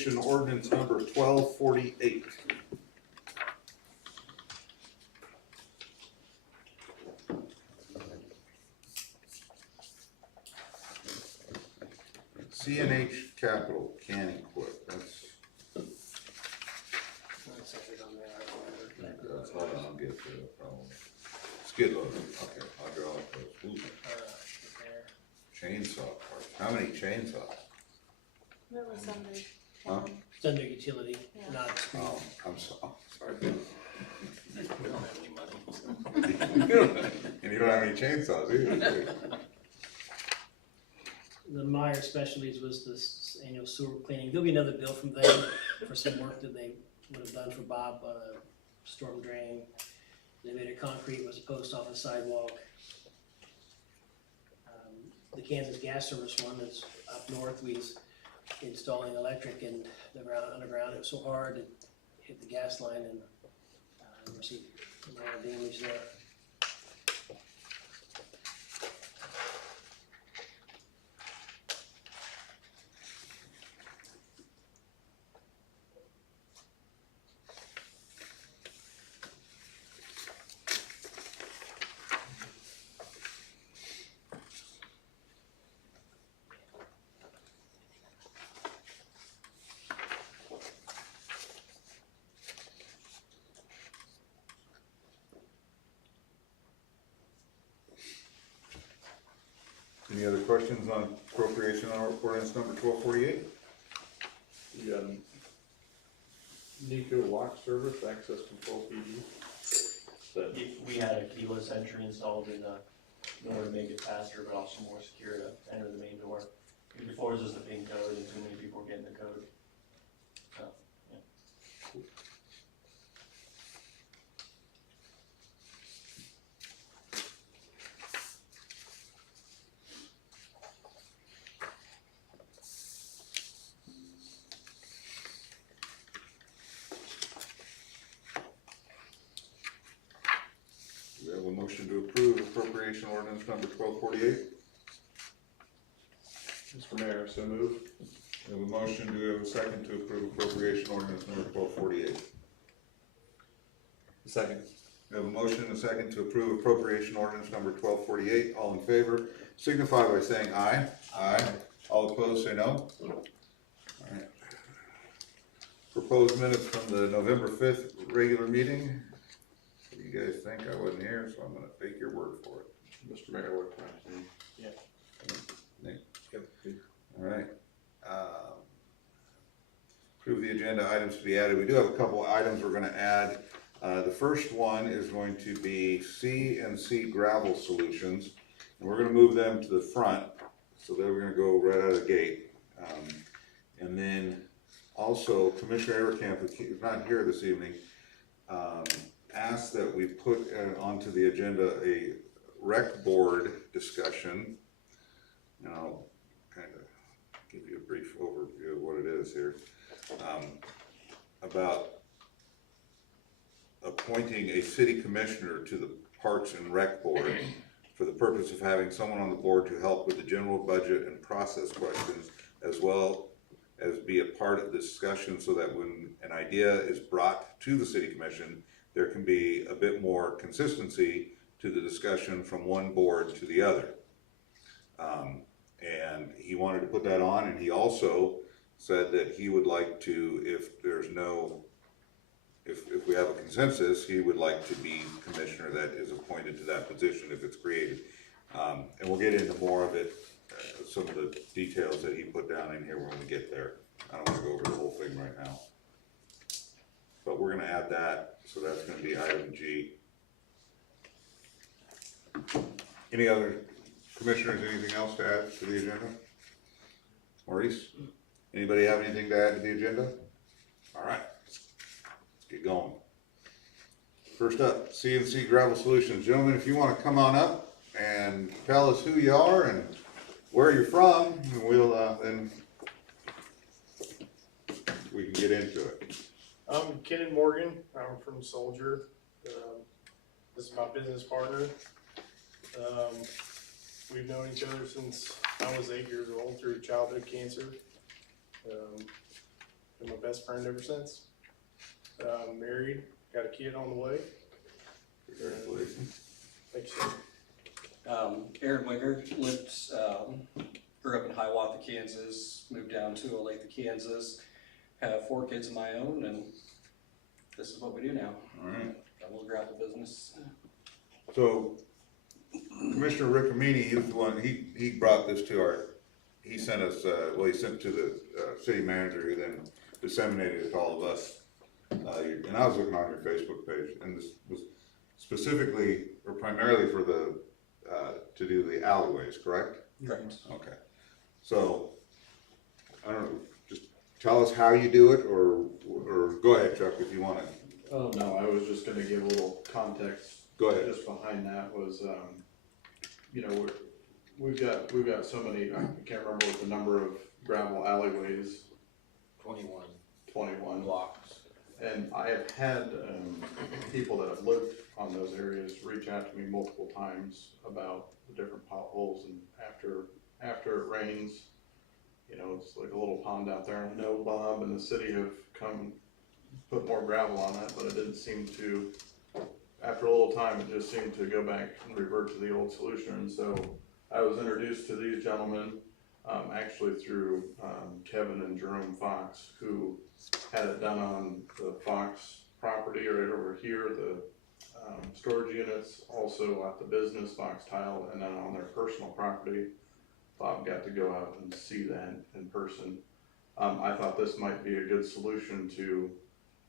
appropriation ordinance number 1248. CNH Capital can equip, that's hold on, I'll get to it probably. Skid loader, okay, hydraulic hose. Ooh, chainsaw parts, how many chainsaws? There was under. Huh? It's under utility, Yeah. not street. Oh, I'm sorry. We don't have any money. And you don't have any chainsaws either. The Meyer Specialties was this annual sewer cleaning. There'll be another bill from them for some work that they would have done for Bob on a storm drain. They made it concrete, was a post office sidewalk. The Kansas Gas Service one is up north. We was installing electric and the ground underground. It was so hard, it hit the gas line and received a lot of damage there. Any other questions on appropriation ordinance number 1248? You got Nico Lock Service Access Control PD. That If we had a keyless entry installed in order to make it faster, but also more secure to enter the main door. Before it was just a pin code and too many people were getting the code. So, yeah. Do we have a motion to approve appropriation ordinance number 1248? Mr. Mayor, so move. We have a motion, do we have a second to approve appropriation ordinance number 1248? Second. We have a motion and a second to approve appropriation ordinance number 1248. All in favor, signify by saying aye. Aye. All opposed, say no. All right. Proposed minutes from the November 5th regular meeting. What do you guys think? I wasn't here, so I'm gonna take your word for it. Mr. Mayor, what time? Nick? Yep. All right. Approve the agenda items to be added. We do have a couple items we're gonna add. The first one is going to be C&C Gravel Solutions, and we're gonna move them to the front, so they're gonna go right out of the gate. And then also Commissioner Avercamp, who's not here this evening, asked that we put onto the agenda a rec board discussion. And I'll kind of give you a brief overview of what it is here. About appointing a city commissioner to the Parks and Rec Board for the purpose of having someone on the board to help with the general budget and process questions, as well as be a part of the discussion so that when an idea is brought to the city commission, there can be a bit more consistency to the discussion from one board to the other. And he wanted to put that on, and he also said that he would like to, if we have a consensus, he would like to be commissioner that is appointed to that position if it's created. And we'll get into more of it, some of the details that he put down in here when we get there. I don't wanna go over the whole thing right now. But we're gonna add that, so that's gonna be item G. Any other commissioners, anything else to add to the agenda? Maurice, anybody have anything to add to the agenda? All right, let's get going. First up, C&C Gravel Solutions. Gentlemen, if you wanna come on up and tell us who you are and where you're from, and we'll, then we can get into it. I'm Ken Morgan. I'm from Soldier. This is my business partner. We've known each other since I was 8 years old through childhood cancer. Been my best friend ever since. Married, got a kid on the way. Congratulations. Thank you, sir. Aaron Winger grew up in Hiawatha, Kansas, moved down to Olathe, Kansas, have 4 kids of my own, and this is what we do now. All right. Got a little gravel business. So Commissioner Rick Amini, he was the one, he brought this to he sent us, he sent it to the city manager, who then disseminated it to all of us. And I was looking on your Facebook page, and this was specifically or primarily for to do the alleyways, correct? Correct. Okay. So, I don't know, just tell us how you do it, or go ahead, Chuck, if you wanna. Oh, no, I was just gonna give a little context. Go ahead. Just behind that was, you know, we've got so many, I can't remember what the number of gravel alleyways, 21. blocks. And I have had, people that have lived on those areas reach out to me multiple times about the different potholes, and after it rains, you know, it's like a little pond out there. I know Bob and the city have come, put more gravel on it, but it didn't seem to, after a little time, it just seemed to go back and revert to the old solution. And so I was introduced to these gentlemen, actually through, Kevin and Jerome Fox, who had it done on the Fox property right over here, the, storage units, also at the business Fox Tile, and then on their personal property. Bob got to go out and see that in person. I thought this might be a good solution to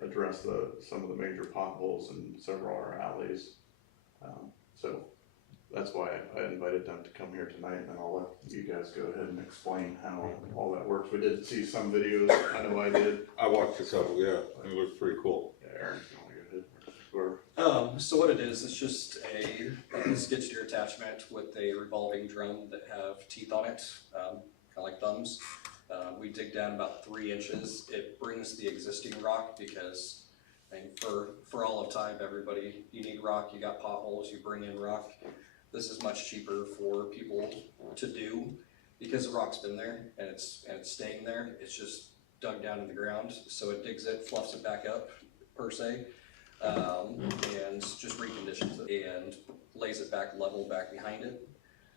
address some of the major potholes in several of our alleys. So that's why I invited them to come here tonight, and then I'll let you guys go ahead and explain how all that works. We did see some videos, I know I did. I watched a couple, yeah, it looks pretty cool. Yeah, Aaron, if you wanna go ahead. Or- So what it is, it's just a skid steer attachment with a revolving drum that have teeth on it, kind of like thumbs. We dig down about 3 inches. It brings the existing rock because, I mean, for all of time, everybody, you need rock, you got potholes, you bring in rock. This is much cheaper for people to do because the rock's been there and it's staying there. It's just dug down in the ground, so it digs it, fluffs it back up per se. And just reconditions it and lays it back level back behind it.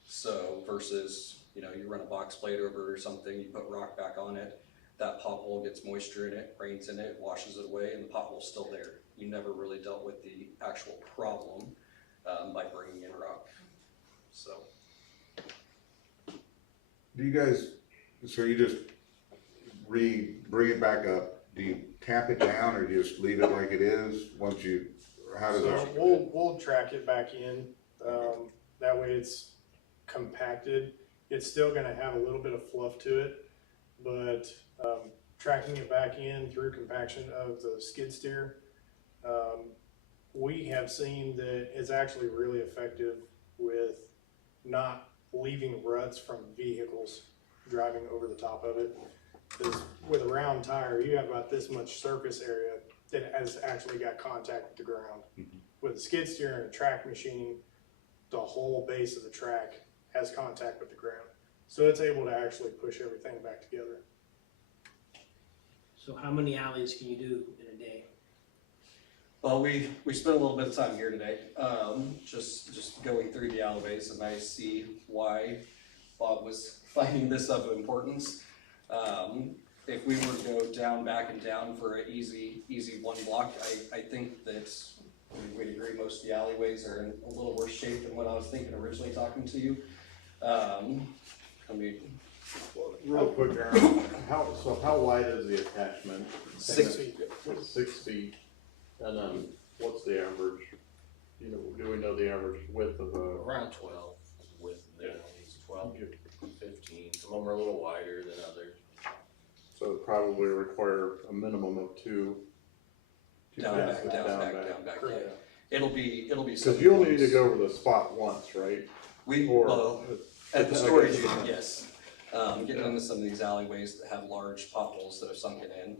So versus, you know, you run a box plate over or something, you put rock back on it, that pothole gets moisture in it, rains in it, washes it away, and the pothole's still there. You never really dealt with the actual problem by bringing in rock. So. Do you guys, so you just bring it back up, do you tap it down, or do you just leave it like it is once you, or how does So that? we'll track it back in, that way it's compacted. It's still gonna have a little bit of fluff to it, but, tracking it back in through compaction of the skid steer, we have seen that it's actually really effective with not leaving ruts from vehicles driving over the top of it. Because with a round tire, you have about this much surface area that has actually got contact with the ground. With a skid steer and a track machine, the whole base of the track has contact with the ground. So it's able to actually push everything back together. So how many alleys can you do in a day? Well, we spent a little bit of time here today, just going through the alleyways, and I see why Bob was finding this of importance. If we were to go down, back and down for an easy 1 block, I think that we'd agree most of the alleyways are in a little worse shape than what I was thinking originally talking to you. I mean, Real quick, Aaron, how wide is the attachment? 6 feet. 6 feet, and then what's the average, you know, do we know the average width of a? Around 12 with the alleys, 12, 15. Some of them are a little wider than others. So it probably require a minimum of 2. down, passes back, yeah. Correct. It'll be. Cause you only need to go over the spot once, right? Or- At the storage unit, yes. Getting into some of these alleyways that have large potholes that have sunken in,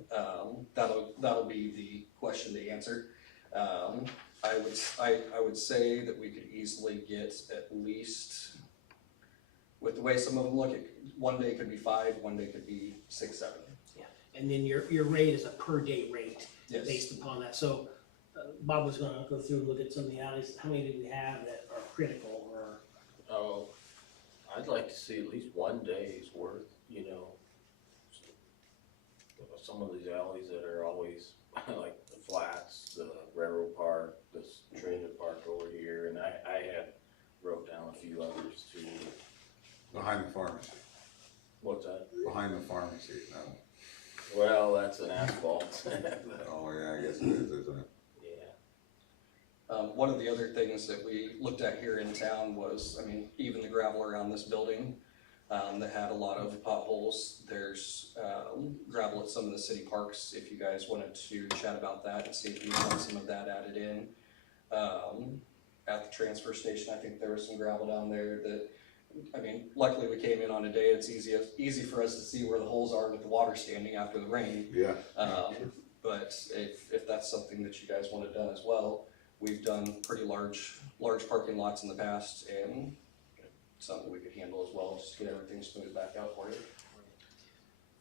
that'll be the question to answer. I would say that we could easily get at least, with the way some of them look, one day could be 5, one day could be 6, 7. and then your rate is a per day rate Yes. based upon that. So Bob was gonna go through and look at some of the alleys, how many do we have that are critical or? Oh, I'd like to see at least one day's worth, you know. Some of these alleys that are always, like the flats, the railroad park, this transit park over here, and I had wrote down a few others too. Behind the pharmacy, What's that? behind the pharmacy, no. Well, that's an asphalt. Oh, yeah, I guess it is, isn't it? Yeah. One of the other things that we looked at here in town was, I mean, even the gravel around this building, that had a lot of potholes. There's, gravel at some of the city parks, if you guys wanted to chat about that and see if you want some of that added in. At the transfer station, I think there was some gravel down there that, I mean, luckily we came in on a day, it's easy for us to see where the holes are with the water standing after the rain. Yeah. But if that's something that you guys wanted done as well, we've done pretty large parking lots in the past and something we could handle as well, just to get everything smoothed back out for you.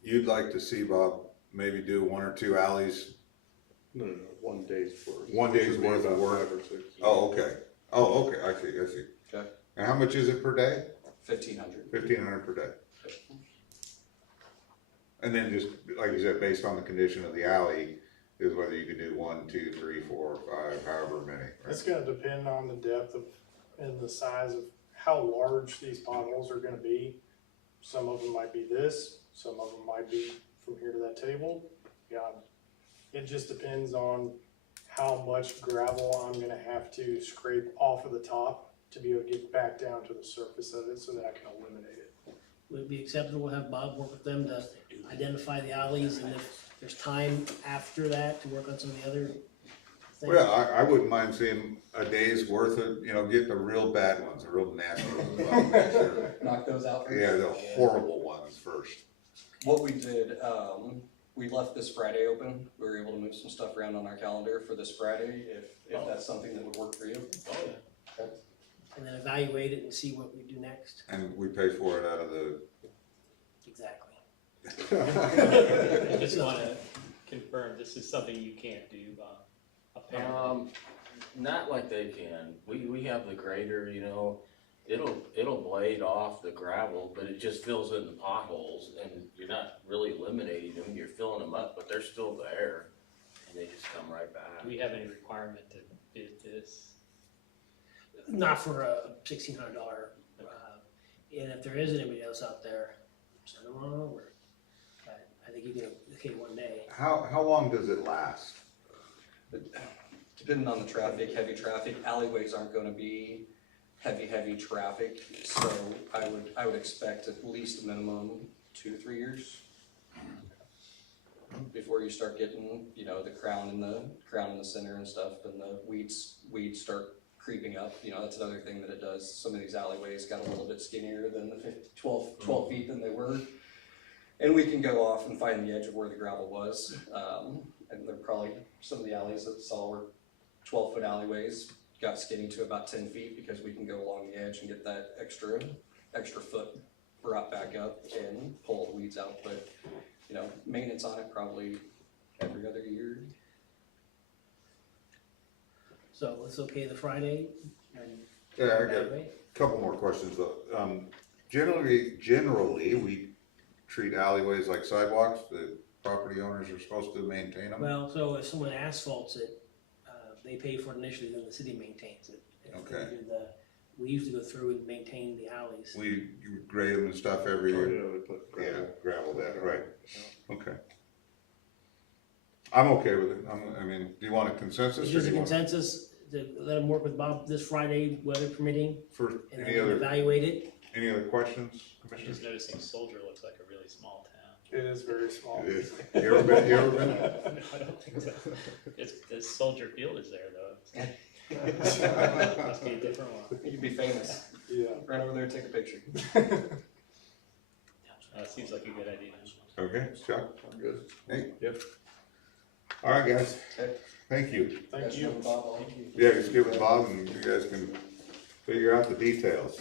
You'd like to see, Bob, maybe do one or two alleys? No, 1 day's worth. One day's Should be worth of about work. 5 or 6. Oh, okay. Oh, okay, I see. Okay. And how much is it per day? 1,500. 1,500 per day. And then just, like you said, based on the condition of the alley, is whether you could do 1, 2, 3, 4, 5, however many, It's right? gonna depend on the depth of, and the size of how large these potholes are gonna be. Some of them might be this, some of them might be from here to that table. Yeah, it just depends on how much gravel I'm gonna have to scrape off of the top to be able to get back down to the surface of it so that I can eliminate it. Would it be acceptable to have Bob work with them to identify the alleys, and if there's time after that to work on some of the other things? Well, I wouldn't mind seeing a day's worth of, get the real bad ones, the real nasty ones. Well, sure. Knock those out first. Yeah, the horrible ones first. What we did, we left this Friday open. We were able to move some stuff around on our calendar for this Friday, if that's something that would work for you. Oh, yeah. And then evaluate it and see what we do next. And we pay for it out of the, Exactly. I just wanna confirm, this is something you can't do, apparently. Not like they can. We have the grader, you know, it'll blade off the gravel, but it just fills in the potholes and you're not really eliminating them, you're filling them up, but they're still there. And they just come right back. Do we have any requirement to bid this? Not for a $1,600, and if there is anybody else out there, send them on over. But I think you can, okay, one day. how long does it last? Depending on the traffic, heavy traffic, alleyways aren't gonna be heavy traffic. So I would expect at least a minimum 2 to 3 years before you start getting, the crown in the center and stuff, and the weeds start creeping up. That's another thing that it does. Some of these alleyways got a little bit skinnier than the 12 feet than they were. And we can go off and find the edge of where the gravel was. And they're probably, some of the alleys that saw were 12-foot alleyways, got skinny to about 10 feet because we can go along the edge and get that extra foot brought back up and pull the weeds out. But, maintenance on it probably every other year. So it's okay the Friday and Yeah, I got a evaluate? couple more questions though. Generally, we treat alleyways like sidewalks, the property owners are supposed to maintain them. Well, so if someone asphalts it, they pay for it initially, then the city maintains it. If they Okay. do we usually go through and maintain the alleys. You grade them and stuff every year? We put Yeah, gravel. gravel that, right, okay. I'm okay with it, do you want a consensus? It's or just do a you want- consensus to let them work with Bob this Friday, weather permitting, For and any then other, evaluate it. any other questions, I'm Commissioners? just noticing Soldier looks like a really small town. It is very small. It is. You ever been? No, I don't think so. The Soldier Field is there though. Must be a different one. You'd be famous. Yeah. Run over there and take a picture. Seems like a good idea. Okay, Chuck? Good. Hey? Yep. All right, guys, Okay. thank you. Thank you. Bob, Yeah, just get with Bob and you guys can figure out the details.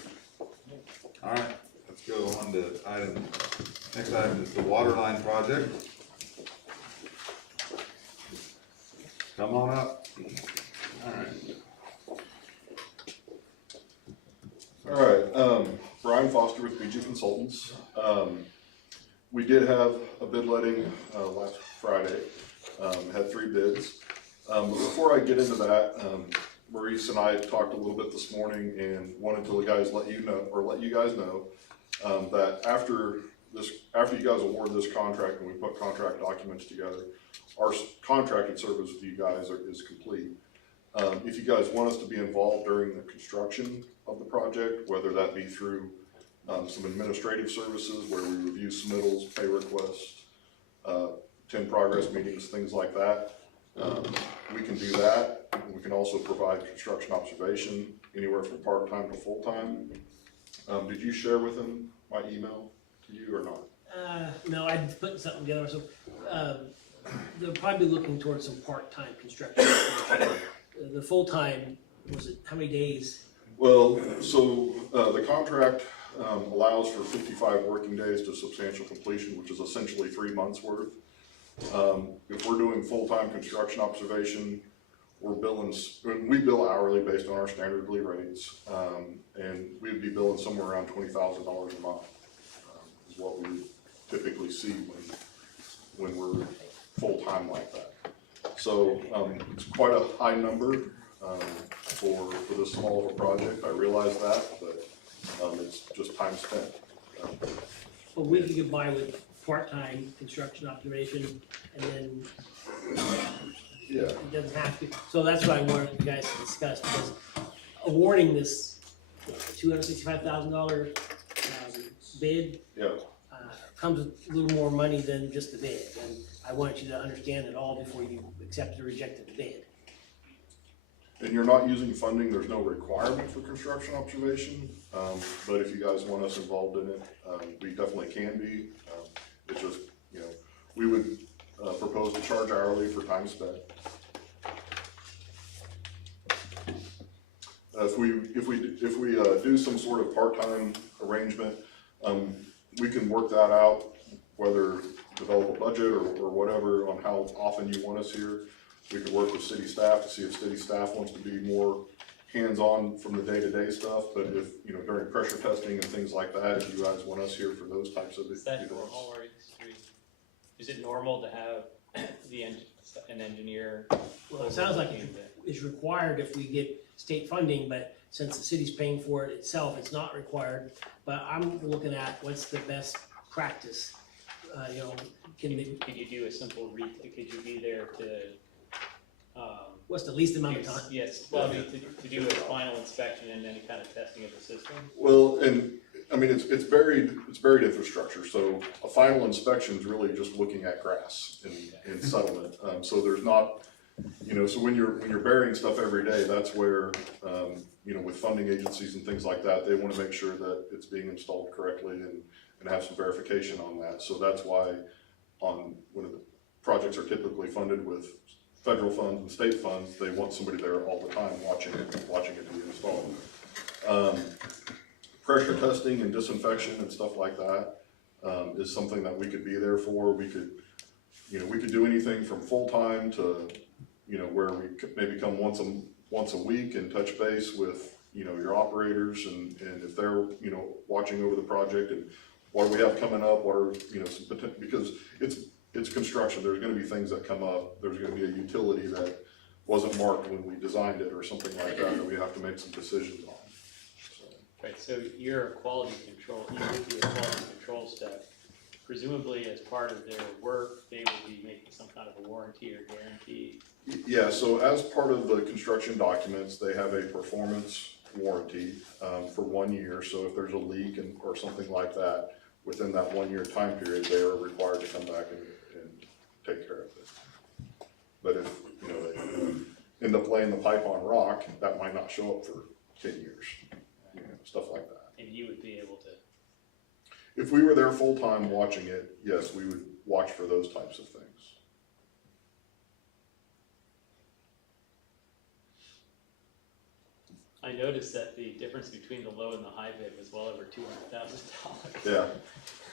All right, let's go on to next item is the water line project. Come on up. Alright. All right, Brian Foster with BG Consultants. We did have a bid letting, last Friday, had 3 bids. But before I get into that, Maurice and I talked a little bit this morning and wanted to let you guys know, that after you guys award this contract and we put contract documents together, our contracted service with you guys is complete. If you guys want us to be involved during the construction of the project, whether that be through some administrative services where we review submittals, pay requests, attend progress meetings, things like that, we can do that. We can also provide construction observation anywhere from part-time to full-time. Did you share with him my email to you or not? No, I put something together, so, they're probably looking towards some part-time construction. The full-time, was it, how many days? Well, so the contract allows for 55 working days to substantial completion, which is essentially 3 months worth. If we're doing full-time construction observation, we bill hourly based on our standardly rates, and we'd be billing somewhere around $20,000 a month, is what we would typically see when we're full-time like that. So it's quite a high number for this small of a project. I realize that, but it's just time spent. Well, we could get by with part-time construction observation, and then Yeah. it doesn't have to, so that's what I wanted you guys to discuss, because awarding this $265,000 bid Yeah. comes with a little more money than just the bid, and I want you to understand it all before you accept or reject the bid. And you're not using funding, there's no requirement for construction observation, but if you guys want us involved in it, we definitely can be. It's just, we would propose to charge hourly for time spent. If we do some sort of part-time arrangement, we can work that out, whether develop a budget or whatever on how often you want us here. We could work with city staff to see if city staff wants to be more hands-on from the day-to-day stuff, but if, during pressure testing and things like that, if you guys want us here for those types of Is that events. normal, or is it normal to have an engineer? Well, it sounds like overseeing it's required if we get state funding, but since the city's paying for it itself, it's not required. But I'm looking at what's the best practice, can they, Could you do a simple could you be there to, what's the least amount of time? yes, well, to do a final inspection and any kind of testing of the system? Well, and I mean, it's buried infrastructure, so a final inspection is really just looking at grass in settlement. So there's not, so when you're burying stuff every day, that's where, with funding agencies and things like that, they wanna make sure that it's being installed correctly and have some verification on that. So that's why when the projects are typically funded with federal funds and state funds, they want somebody there all the time watching it be installed. Pressure testing and disinfection and stuff like that is something that we could be there for. We could do anything from full-time to, where we could maybe come once a week and touch base with, your operators and if they're, watching over the project and what do we have coming up, what are, some potential, because it's construction, there's gonna be things that come up, there's gonna be a utility that wasn't marked when we designed it or something like that we have to make some decisions on. Right, so you're a quality control, you would do a quality control step. Presumably as part of their work, they would be making some kind of a warranty or guarantee. Yeah, so as part of the construction documents, they have a performance warranty for 1 year. So if there's a leak or something like that, within that 1 year time period, they are required to come back and take care of it. But if, they end up laying the pipe on rock, that might not show up for 10 years, stuff like that. And you would be able to, If we were there full-time watching it, yes, we would watch for those types of things. I noticed that the difference between the low and the high bid was well over $200,000. Yeah,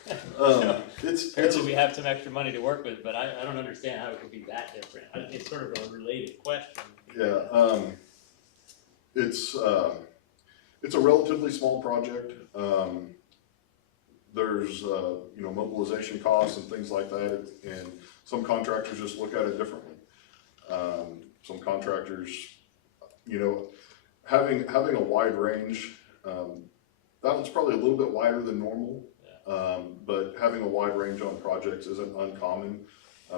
It's, Apparently we have some extra money to work with, but I don't understand how it could be that different. It's sort of a related question. yeah, it's a relatively small project. There's, you know, mobilization costs and things like that, and some contractors just look at it differently. Some contractors, you know, having a wide range, that one's probably a little bit wider than normal. But having a wide range on projects isn't uncommon.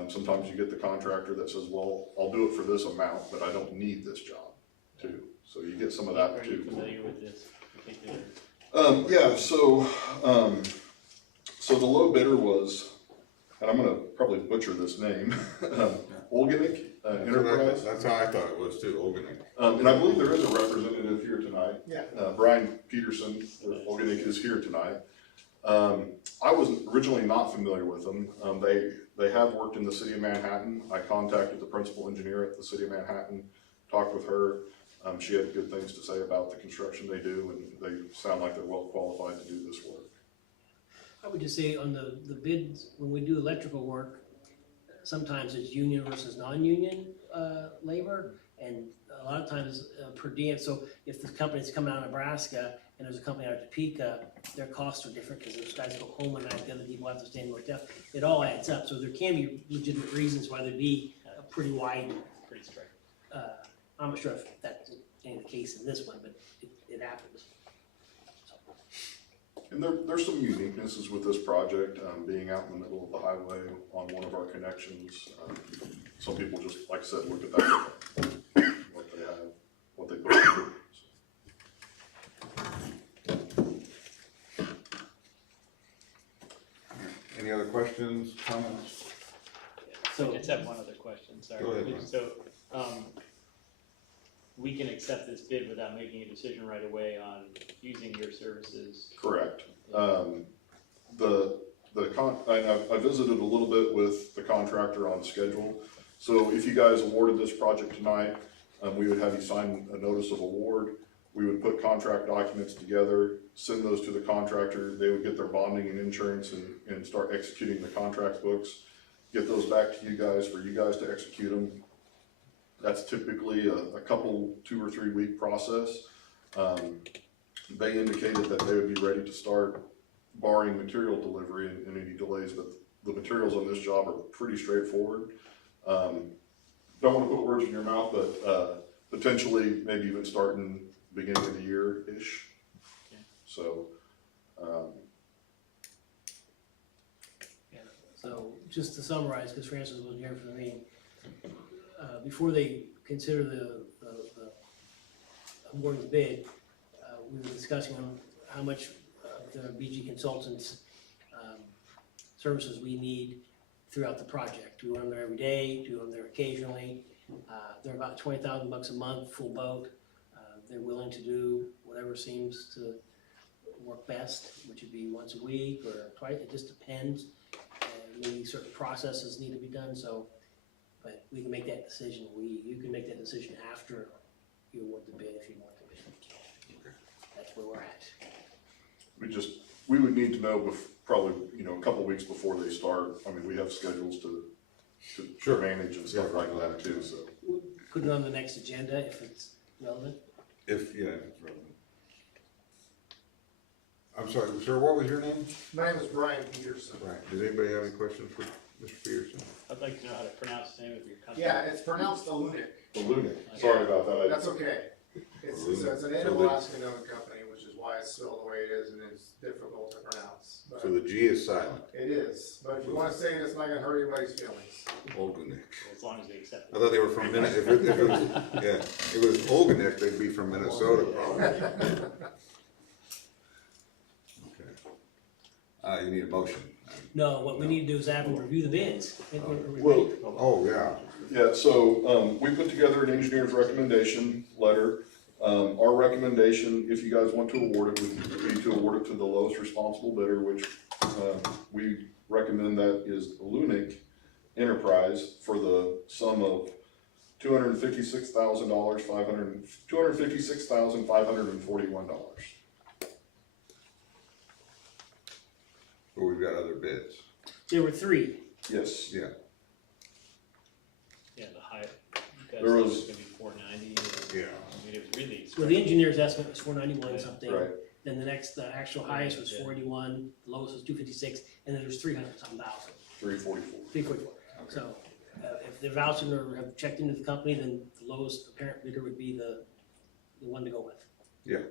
Sometimes you get the contractor that says, well, I'll do it for this amount, but I don't need this job too. So you get some of that Are you too. familiar with this particular? Yeah, so the low bidder was, and I'm gonna probably butcher this name, Olganik Enterprise. That's how I thought it was too, Oganek. And I believe there is a representative here tonight. Yeah. Brian Peterson with Olganik is here tonight. I was originally not familiar with them. They have worked in the city of Manhattan. I contacted the principal engineer at the city of Manhattan, talked with her. She had good things to say about the construction they do, and they sound like they're well qualified to do this work. I would just say on the bids, when we do electrical work, sometimes it's union versus non-union, labor, and a lot of times per diem. So if the company's coming out of Nebraska and there's a company out of Topeka, their costs are different because those guys go home at night, the other people have to stay in motel. It all adds up, so there can be legitimate reasons why there'd be a pretty wide, Pretty strict. I'm not sure if that's the case in this one, but it happens. And there's some uniquenesses with this project, being out in the middle of the highway on one of our connections. Some people just, like I said, look at that, what they have, what they put in. Any other questions, comments? So I just have one other question, sorry. Go ahead, Ron. So, we can accept this bid without making a decision right away on using your services? Correct. I visited a little bit with the contractor on schedule. So if you guys awarded this project tonight, we would have you sign a notice of award. We would put contract documents together, send those to the contractor. They would get their bonding and insurance and start executing the contract books. Get those back to you guys for you guys to execute them. That's typically a couple, 2 or 3 week process. They indicated that they would be ready to start barring material delivery and any delays, but the materials on this job are pretty straightforward. Don't wanna put words in your mouth, but, potentially maybe even starting beginning of the year-ish. Okay. So, So just to summarize, because Francis wasn't here for the meeting, before they consider the awarding the bid, we were discussing on how much of the BG Consultants services we need throughout the project. Do we want them there every day? Do we want them there occasionally? They're about $20,000 a month, full boat. They're willing to do whatever seems to work best, which would be once a week or twice, it just depends. Maybe certain processes need to be done, so, but we can make that decision, you can make that decision after you award the bid if you want to. That's where we're at. we would need to know probably, you know, a couple weeks before they start. I mean, we have schedules to Sure. manage and stuff like that too, so. We'll put it on the next agenda if it's relevant. If it's relevant. I'm sorry, sir, what was your name? My name is Brian Peterson. Right, does anybody have any questions for Mr. Peterson? I'd like to know how to pronounce the name of your company. Yeah, it's pronounced Alunik. Balloonic, sorry about that. That's okay. It's a native Alaskan owned company, which is why it's spelled the way it is, and it's difficult to pronounce. But So the G is silent, it is, but if you wanna say it, it's not gonna hurt anybody's feelings. Oganek. As long as they accept I it. thought they were from Minnesota, if it was, yeah, if it was Oganek, they'd be from Minnesota probably. Okay. You need a motion. No, what we need to do is have them review the bids. Well, Oh, yeah. yeah, so, we put together an engineer's recommendation letter. Our recommendation, if you guys want to award it, would be to award it to the lowest responsible bidder, which, we recommend that is Lunik Enterprise for the sum of $256,541. But we've got other bids. There were three. Yes. Yeah, Yeah, the high, you guys There thought it was- was gonna be 490. yeah. I mean, it was really Well, the engineer's estimate was 491 something. Right. Then the actual highest was 481, the lowest was 256, and then there's 300 some thousand, 344. 344. So, if the voucher or have checked into the company, then the lowest apparent bidder would be the one to go with. Yeah.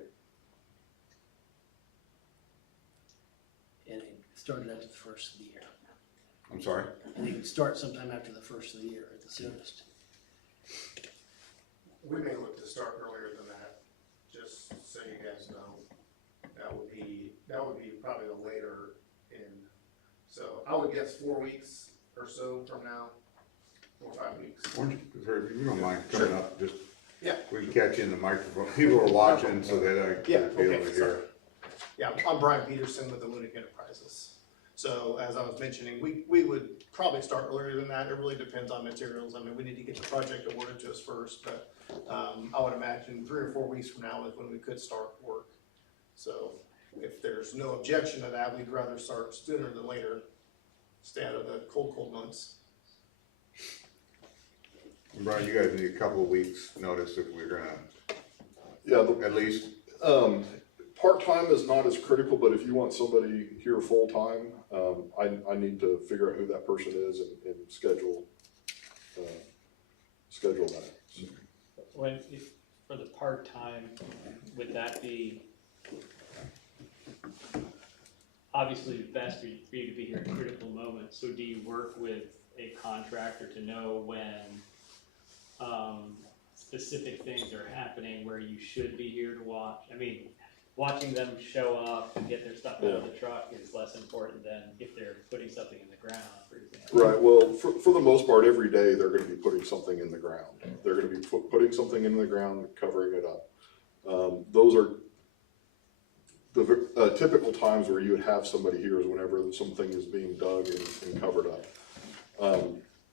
And it started after the first of the year. I'm sorry? And they would start sometime after the first of the year at the soonest. We may look to start earlier than that, just so you guys know. That would be probably the later in, so I would guess 4 weeks or so from now, 4 or 5 weeks. If you don't mind coming up, just. Yeah. We can catch you in the microphone. People are watching so that I Yeah, can be able okay, to sorry. hear. Yeah, I'm Brian Peterson with the Ludic Enterprises. So as I was mentioning, we would probably start earlier than that. It really depends on materials. I mean, we need to get the project awarded to us first, but I would imagine 3 or 4 weeks from now is when we could start work. So if there's no objection to that, we'd rather start sooner than later, stay out of the cold months. And Brian, you guys need a couple of weeks' notice if we're gonna, Yeah, at least, part-time is not as critical, but if you want somebody here full-time, I need to figure out who that person is and schedule that. So, When, if, for the part-time, would that be, obviously best for you to be here at critical moments, so do you work with a contractor to know when, specific things are happening where you should be here to watch? I mean, watching them show up and get their stuff out of the truck is less important than if they're putting something in the ground, for example. Right, well, for the most part, every day, they're gonna be putting something in the ground. They're gonna be putting something in the ground, covering it up. Those are the typical times where you would have somebody here is whenever something is being dug and covered up.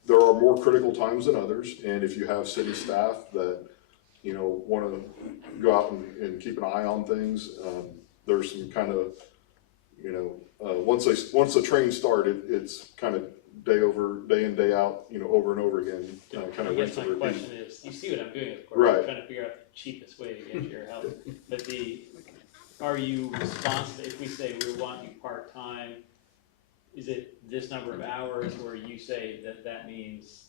There are more critical times than others, and if you have city staff that, you know, wanna go out and keep an eye on things, there's some kind of, you know, once the trains start, it's kind of day in, day out, you know, over and over again, kind I of guess rinse my and repeat. question is, you see what I'm doing, of course, Right. I'm trying to figure out the cheapest way to get your help. But are you responsible, if we say we want you part-time, is it this number of hours, or you say that means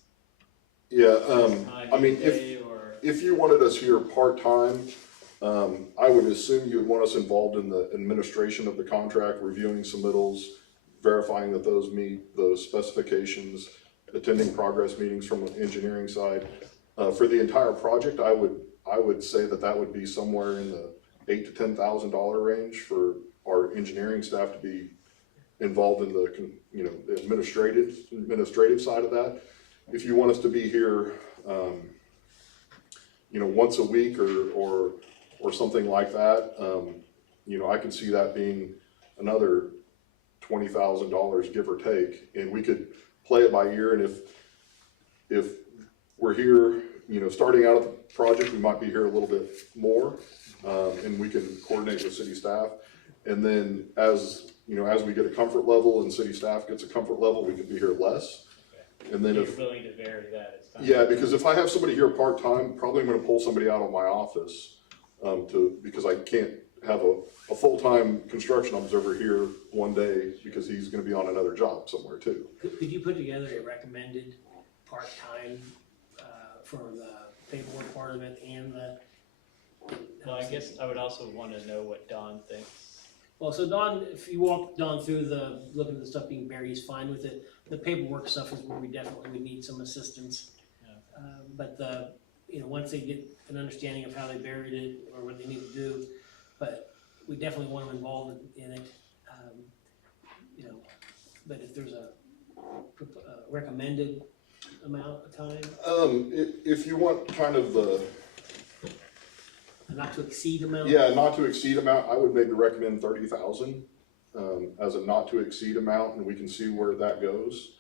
Yeah, this time I mean, each day, or? if you wanted us here part-time, I would assume you would want us involved in the administration of the contract, reviewing submittals, verifying that those meet those specifications, attending progress meetings from the engineering side. For the entire project, I would say that would be somewhere in the $8,000 to $10,000 range for our engineering staff to be involved in the, you know, the administrative side of that. If you want us to be here, you know, once a week or something like that, you know, I could see that being another $20,000, give or take, and we could play it by ear. And if we're here, you know, starting out at the project, we might be here a little bit more, and we can coordinate with city staff. And then as, you know, as we get a comfort level and city staff gets a comfort level, we could be here less. And then You're if, willing to vary that as time? yeah, because if I have somebody here part-time, probably I'm gonna pull somebody out of my office, because I can't have a full-time construction observer here one day because he's gonna be on another job somewhere too. Could you put together a recommended part-time, for the paperwork part of it and the? Well, I guess I would also wanna know what Don thinks. Well, so Don, if you walk Don through looking at the stuff being buried, he's fine with it. The paperwork stuff is where we definitely would need some assistance. Yeah. But you know, once they get an understanding of how they buried it or what they need to do, but we definitely want them involved in it. You know, but if there's a recommended amount of time, If you want kind of the, a not to exceed amount. yeah, not to exceed amount, I would maybe recommend 30,000, as a not to exceed amount, and we can see where that goes.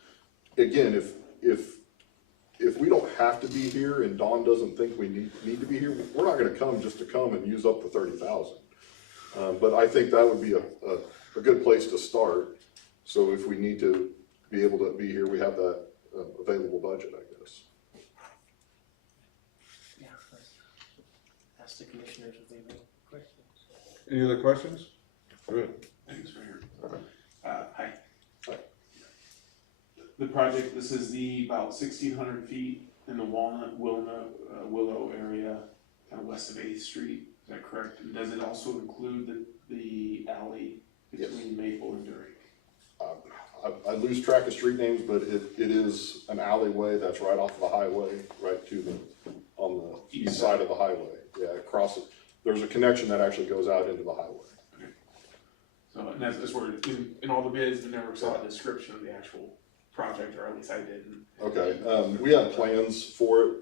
Again, if we don't have to be here and Dawn doesn't think we need to be here, we're not gonna come just to come and use up the 30,000. But I think that would be a good place to start. So if we need to be able to be here, we have that available budget, I guess. Yeah. Ask the commissioners if they have any questions. Any other questions? Good. Thanks for your, hi. The project, this is the about 1,600 feet in the Walnut Willow area, kind of west of 8th Street, is that correct? And does it also include the alley between Maple and During? I lose track of street names, but it is an alleyway that's right off the highway, right to on the east side of the highway. Yeah, across it. There's a connection that actually goes out into the highway. Okay. So, and that's where, in all the bids, I never saw a description of the actual project, or at least I didn't. Okay, we have plans for it.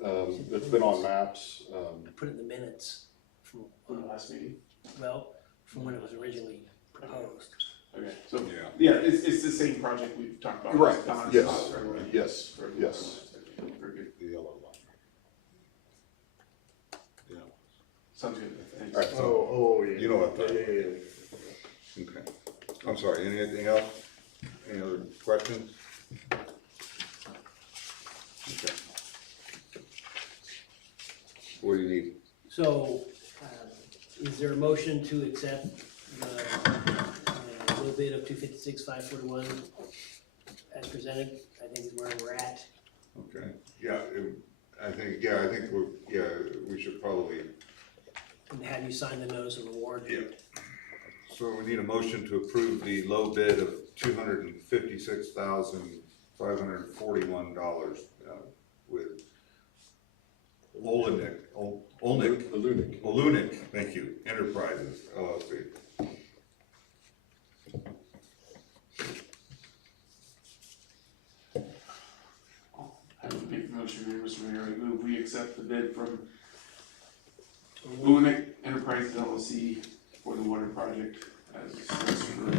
It's been on maps. I put it in the minutes from, From the last meeting? well, from when it was originally proposed. Okay, so, Yeah. yeah, it's the same project we've talked about. Right, It's not- yes, it's not right away. yes, Very good. yes. Very good, The yellow line. Yeah. sounds good, thanks. All right, so Oh, yeah. You know what that- Yeah. Okay. I'm sorry, anything else? Any other questions? Okay. What do you need? So, is there a motion to accept the low bid of $256,541 as presented? I think is where we're at. Okay, yeah, I think we should probably, And have you sign the notice of award? yeah. So we need a motion to approve the low bid of $256,541, with Olunik, thank you, Enterprises LLC. I would make a motion here, Mr. Mayor, I move we accept the bid from Luanick Enterprises LLC for the water project as discussed for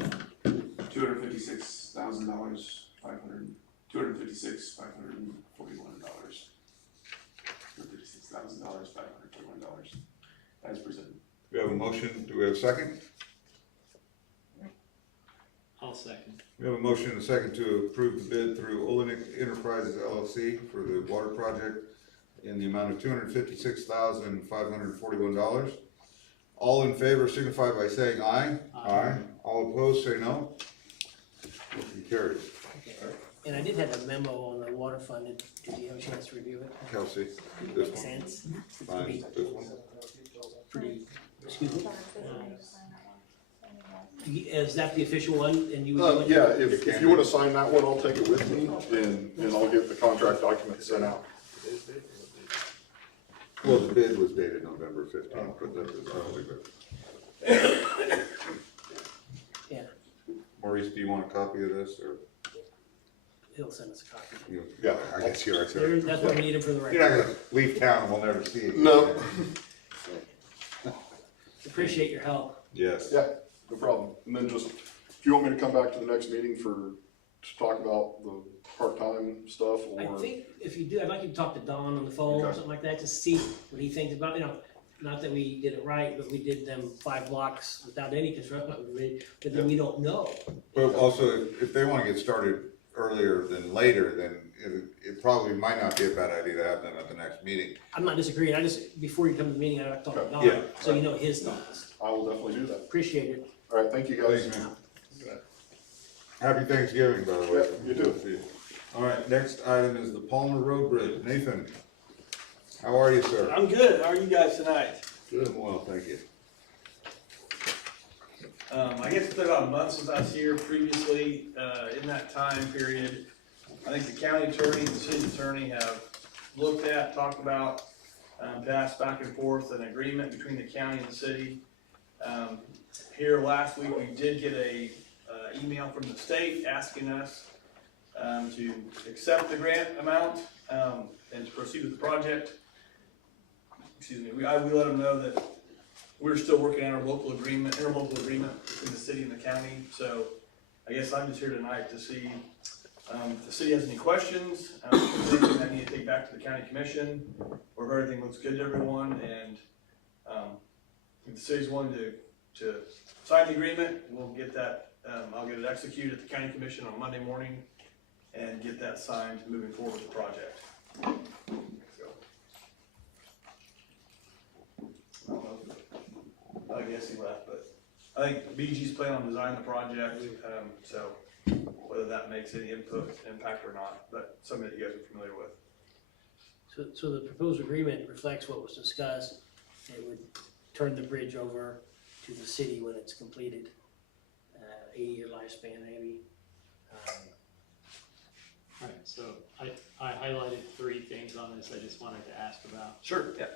$256,541. $256,541, as presented. We have a motion, do we have a second? I'll second. We have a motion and a second to approve the bid through Olenek Enterprises LLC for the water project in the amount of $256,541. All in favor signify by saying aye. Aye. All opposed, say no. Motion carries. Okay. And I did have a memo on the water fund. Did you have a chance to review it? Kelsey, this Makes one, sense? fine, this one. Pretty, excuse me? Is that the official one, and you? would- yeah, if you wanna sign that one, I'll take it with me and I'll get the contract document sent out. Well, the bid was dated November 15th, but that is probably good. Yeah, Maurice, do you want a copy of this, or? he'll send us a copy. Yeah. I guess you're right There- there. That's what we need him for the You're not record. gonna leave town and we'll never see you. No. Appreciate your help. Yes. Yeah, no problem. And then just, if you want me to come back to the next meeting to talk about the part-time stuff, I or, think if you do, I'd like you to talk to Don on the phone or Okay. something like that, to see what he thinks about, not that we did it right, but we did them 5 blocks without any construction, but then we don't know. But also, if they wanna get started earlier than later, then it probably might not be a bad idea to have them at the next meeting. I'm not disagreeing, before you come to the meeting, I'd like to talk to Don, Yeah. so you know his thoughts. I will definitely do that. Appreciate it. All right, thank you guys. Thanks, man. Happy Thanksgiving, by the way. Yeah, you too. All right, next item is the Palmer Road Bridge. Nathan, how are you, sir? I'm good. How are you guys tonight? Good, well, thank you. I guess it's been about a month since I was here previously. In that time period, I think the county attorney and the city attorney have looked at, talked about, passed back and forth an agreement between the county and the city. Here last week, we did get a email from the state asking us to accept the grant amount and to proceed with the project. Excuse me, we let them know that we're still working on our interlocal agreement between the city and the county. So I guess I'm just here tonight to see if the city has any questions, if there's anything I need to take back to the county commission, or if everything looks good to everyone, and if the city's willing to sign the agreement, we'll get that I'll get it executed at the county commission on Monday morning and get that signed moving forward with the project. So. I guess he left, but I think BG's planning on designing the project, so whether that makes any impact or not, but something that you guys are familiar with. So the proposed agreement reflects what was discussed. It would turn the bridge over to the city when it's completed. 80-year lifespan maybe. Alright, so I highlighted 3 things on this I just wanted to ask about. Sure, yeah.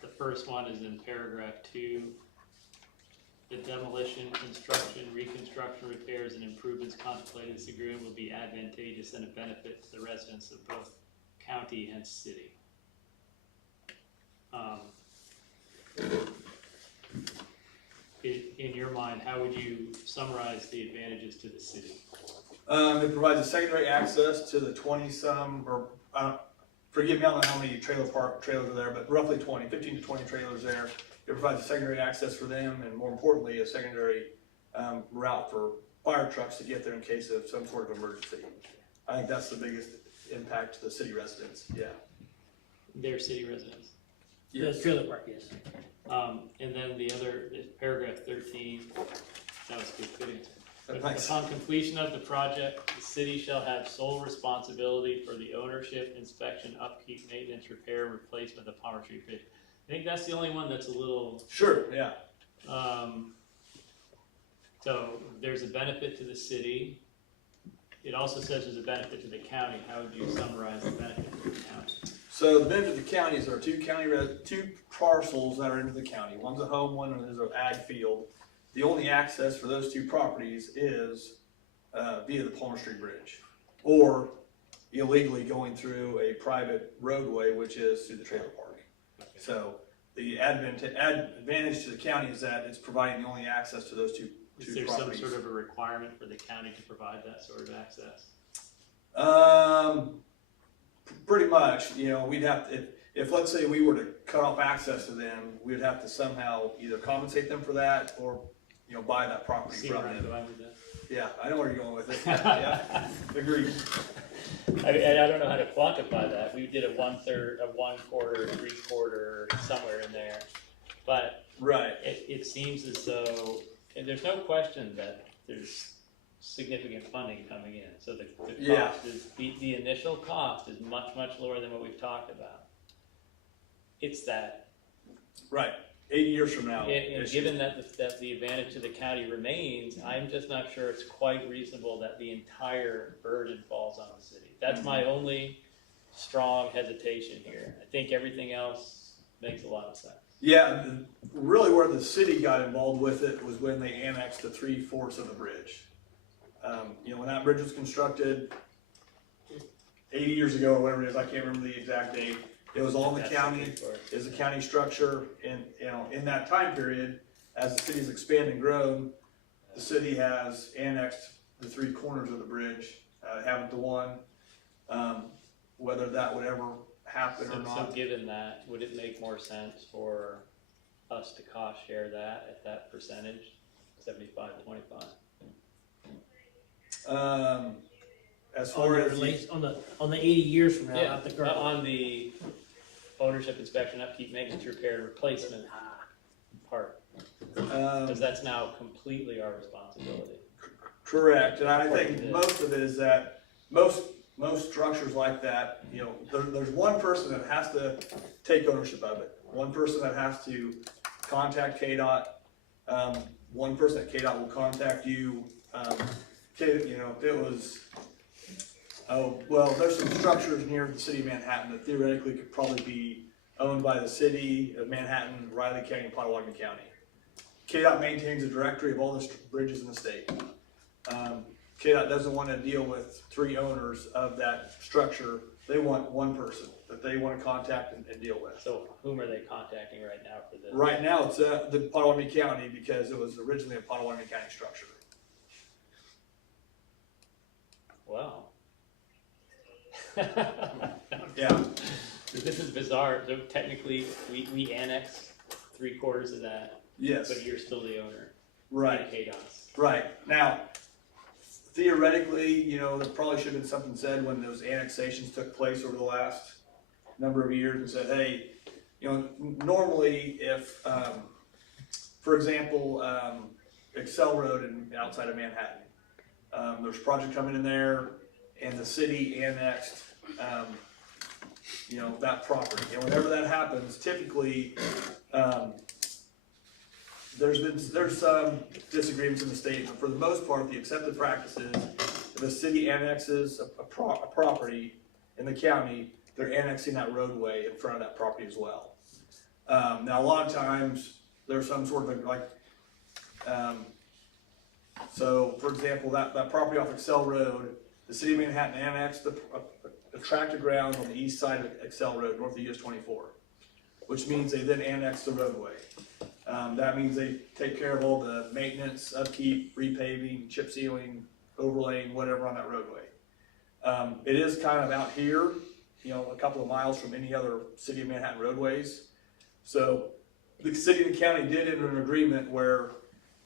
The first one is in paragraph 2. The demolition, construction, reconstruction, repairs, and improvements contemplated in this agreement will be advantageous and a benefit to the residents of both county and city. In your mind, how would you summarize the advantages to the city? It provides a secondary access to the 20-some, or, forgive me, I don't know how many trailers are there, but roughly 15 to 20 trailers there. It provides a secondary access for them, and more importantly, a secondary route for fire trucks to get there in case of some sort of emergency. I think that's the biggest impact to the city residents, yeah. Their city residents. The trailer park, yes. And then the other is paragraph 13, that was good fitting. Thanks. Upon completion of the project, the city shall have sole responsibility for the ownership, inspection, upkeep, maintenance, repair, replacement of the Palmer Street Bridge. I think that's the only one that's a little, Sure, yeah. so there's a benefit to the city. It also says there's a benefit to the county. How would you summarize the benefit to the county? So the benefit of the counties are two parcels that are into the county. One's a home, one is an ag field. The only access for those 2 properties is via the Palmer Street Bridge, or illegally going through a private roadway, which is through the trailer park. So the advantage to the county is that it's providing the only access to those two Is there properties. some sort of a requirement for the county to provide that sort of access? Pretty much, we'd have to, if let's say we were to cut off access to them, we'd have to somehow either compensate them for that or, buy that property See from where I'm them. going with that? Yeah, I know where you're going with it. Yeah, agreed. I don't know how to quantify that. We did a 1/3, a 1/4, 3/4, somewhere in there. But Right. it seems as though, and there's no question that there's significant funding coming in. So the Yeah. cost is, the initial cost is much, much lower than what we've talked about. It's that, Right. 80 years from now. and given that the advantage to the county remains, I'm just not sure it's quite reasonable that the entire burden falls on the city. That's my only strong hesitation here. I think everything else makes a lot of sense. Yeah, really where the city got involved with it was when they annexed the 3/4 of the bridge. When that bridge was constructed 80 years ago or whatever it is, I can't remember the exact date. It was all in the That's county, the key part. is a county structure, and, in that time period, as the city's expanded and grown, the city has annexed the 3 corners of the bridge, haven't the one. Whether that would ever happen or So not. given that, would it make more sense for us to cost share that at that percentage, 75-25? As far as, On the 80 years from now, Yeah, not the current. on the ownership, inspection, upkeep, maintenance, repair, replacement part, because that's now completely our responsibility. correct, and I think most of it is that, most structures like that, there's one person that has to take ownership of it. One person that has to contact KDOT, one person at KDOT will contact you. If it was, there's some structures near the city of Manhattan that theoretically could probably be owned by the city of Manhattan, Riley County, and Potawatomi County. KDOT maintains a directory of all the bridges in the state. KDOT doesn't want to deal with 3 owners of that structure. They want one person that they want to contact and deal with. So whom are they contacting right now for this? Right now, it's the Potawatomi County because it was originally a Potawatomi County structure. Wow. Yeah. This is bizarre. So technically, we annex 3/4 of that, Yes. but you're still the owner. Right. KDOT's. Right, now, theoretically, you know, there probably should have been something said when those annexations took place over the last number of years and said, hey, you know, normally if, for example, Excel Road outside of Manhattan, there's a project coming in there and the city annexed, you know, that property. And whenever that happens, typically, there's some disagreements in the state, but for the most part, the accepted practice is if a city annexes a property in the county, they're annexing that roadway in front of that property as well. Now, a lot of times, there's some sort of like, so for example, that property off Excel Road, the city of Manhattan annexed a tract of ground on the east side of Excel Road, north of US 24, which means they then annex the roadway. That means they take care of all the maintenance, upkeep, repaving, chip sealing, overlaying, whatever on that roadway. It is kind of out here, you know, a couple of miles from any other city of Manhattan roadways. So the city and the county did enter an agreement where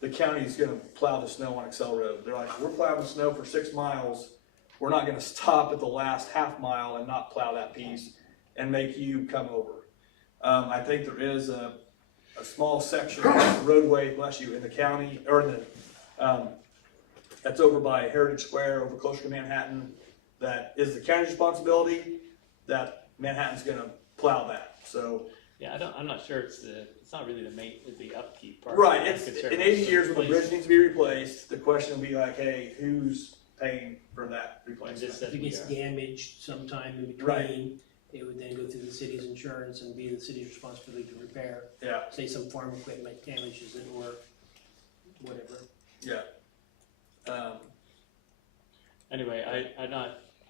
the county is gonna plow the snow on Excel Road. They're like, we're plowing the snow for 6 miles. We're not gonna stop at the last half mile and not plow that piece and make you come over. I think there is a small section of roadway, bless you, in the county, or in the, that's over by Heritage Square, over closer to Manhattan, that is the county's responsibility, that Manhattan's gonna plow that, so. Yeah, I'm not sure it's not really the upkeep part. Right, I'm it's, concerned in with 80 years when the bridge replacement. needs to be replaced, the question will be like, hey, who's paying for that And replacement? this says If it we gets are. damaged sometime in between, Right. it would then go through the city's insurance and be the city's responsibility to repair. Yeah, Say some farm equipment damages it or whatever. yeah. Anyway, I'm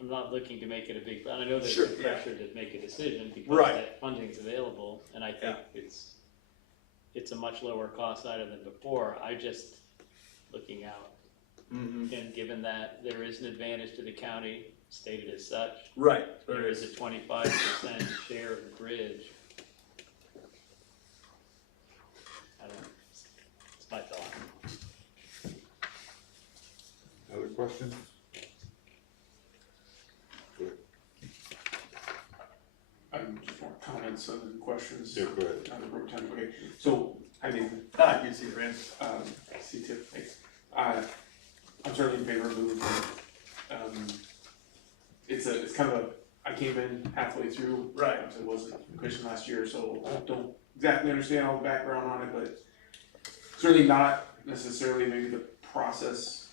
not looking to make it a big, and I know there's Sure, some yeah. pressure to make a decision because Right. that funding's available, and I think it's a much lower cost item than before. I just, looking out, Mhm. and given that there is an advantage to the county, stated as such, Right, there is a 25% share of the bridge. I don't know, it's my thought. Other questions? Just more comments other than questions. Yeah, go ahead. On the road time, okay, so, I mean, Ah, you see the Rand. see tip, thanks. I'm certainly in favor of moving forward. It's kind of I came in halfway through. Right. I wasn't a Christian last year, so I don't exactly understand all the background on it, but certainly not necessarily maybe the process.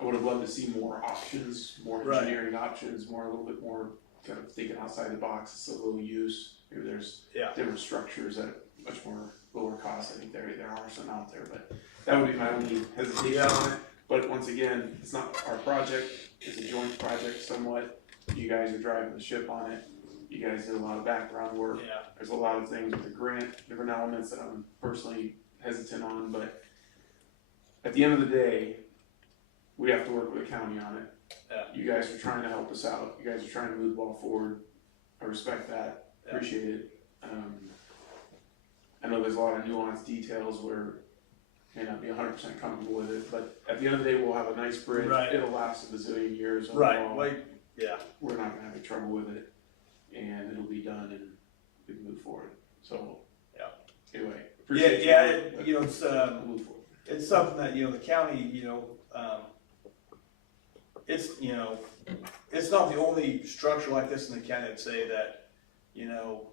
I would have loved to see more options, more Right. engineering options, a little bit more kind of thinking outside the box, it's a little use. Maybe there's Yeah. different structures at much more lower cost. I think there are some out there, but that would be my only hesitation on it. But once again, it's not our project, it's a joint project somewhat. You guys are driving the ship on it. You guys did a lot of background work. Yeah. There's a lot of things with the grant, different elements that I'm personally hesitant on, but at the end of the day, we have to work with the county on it. Yeah. You guys are trying to help us out. You guys are trying to move the ball forward. I respect that, Yeah. appreciate it. I know there's a lot of nuanced details where may not be 100% comfortable with it, but at the end of the day, we'll have a nice bridge. Right. It'll last a bazillion years. Right, overall. like, yeah. We're not gonna have any trouble with it, and it'll be done and we can move forward. So, Yeah. anyway, Yeah, appreciate yeah, your it, work, you know, it's, but move forward. it's something that, you know, the county, you know, it's, you know, it's not the only structure like this in the county that'd say that, you know,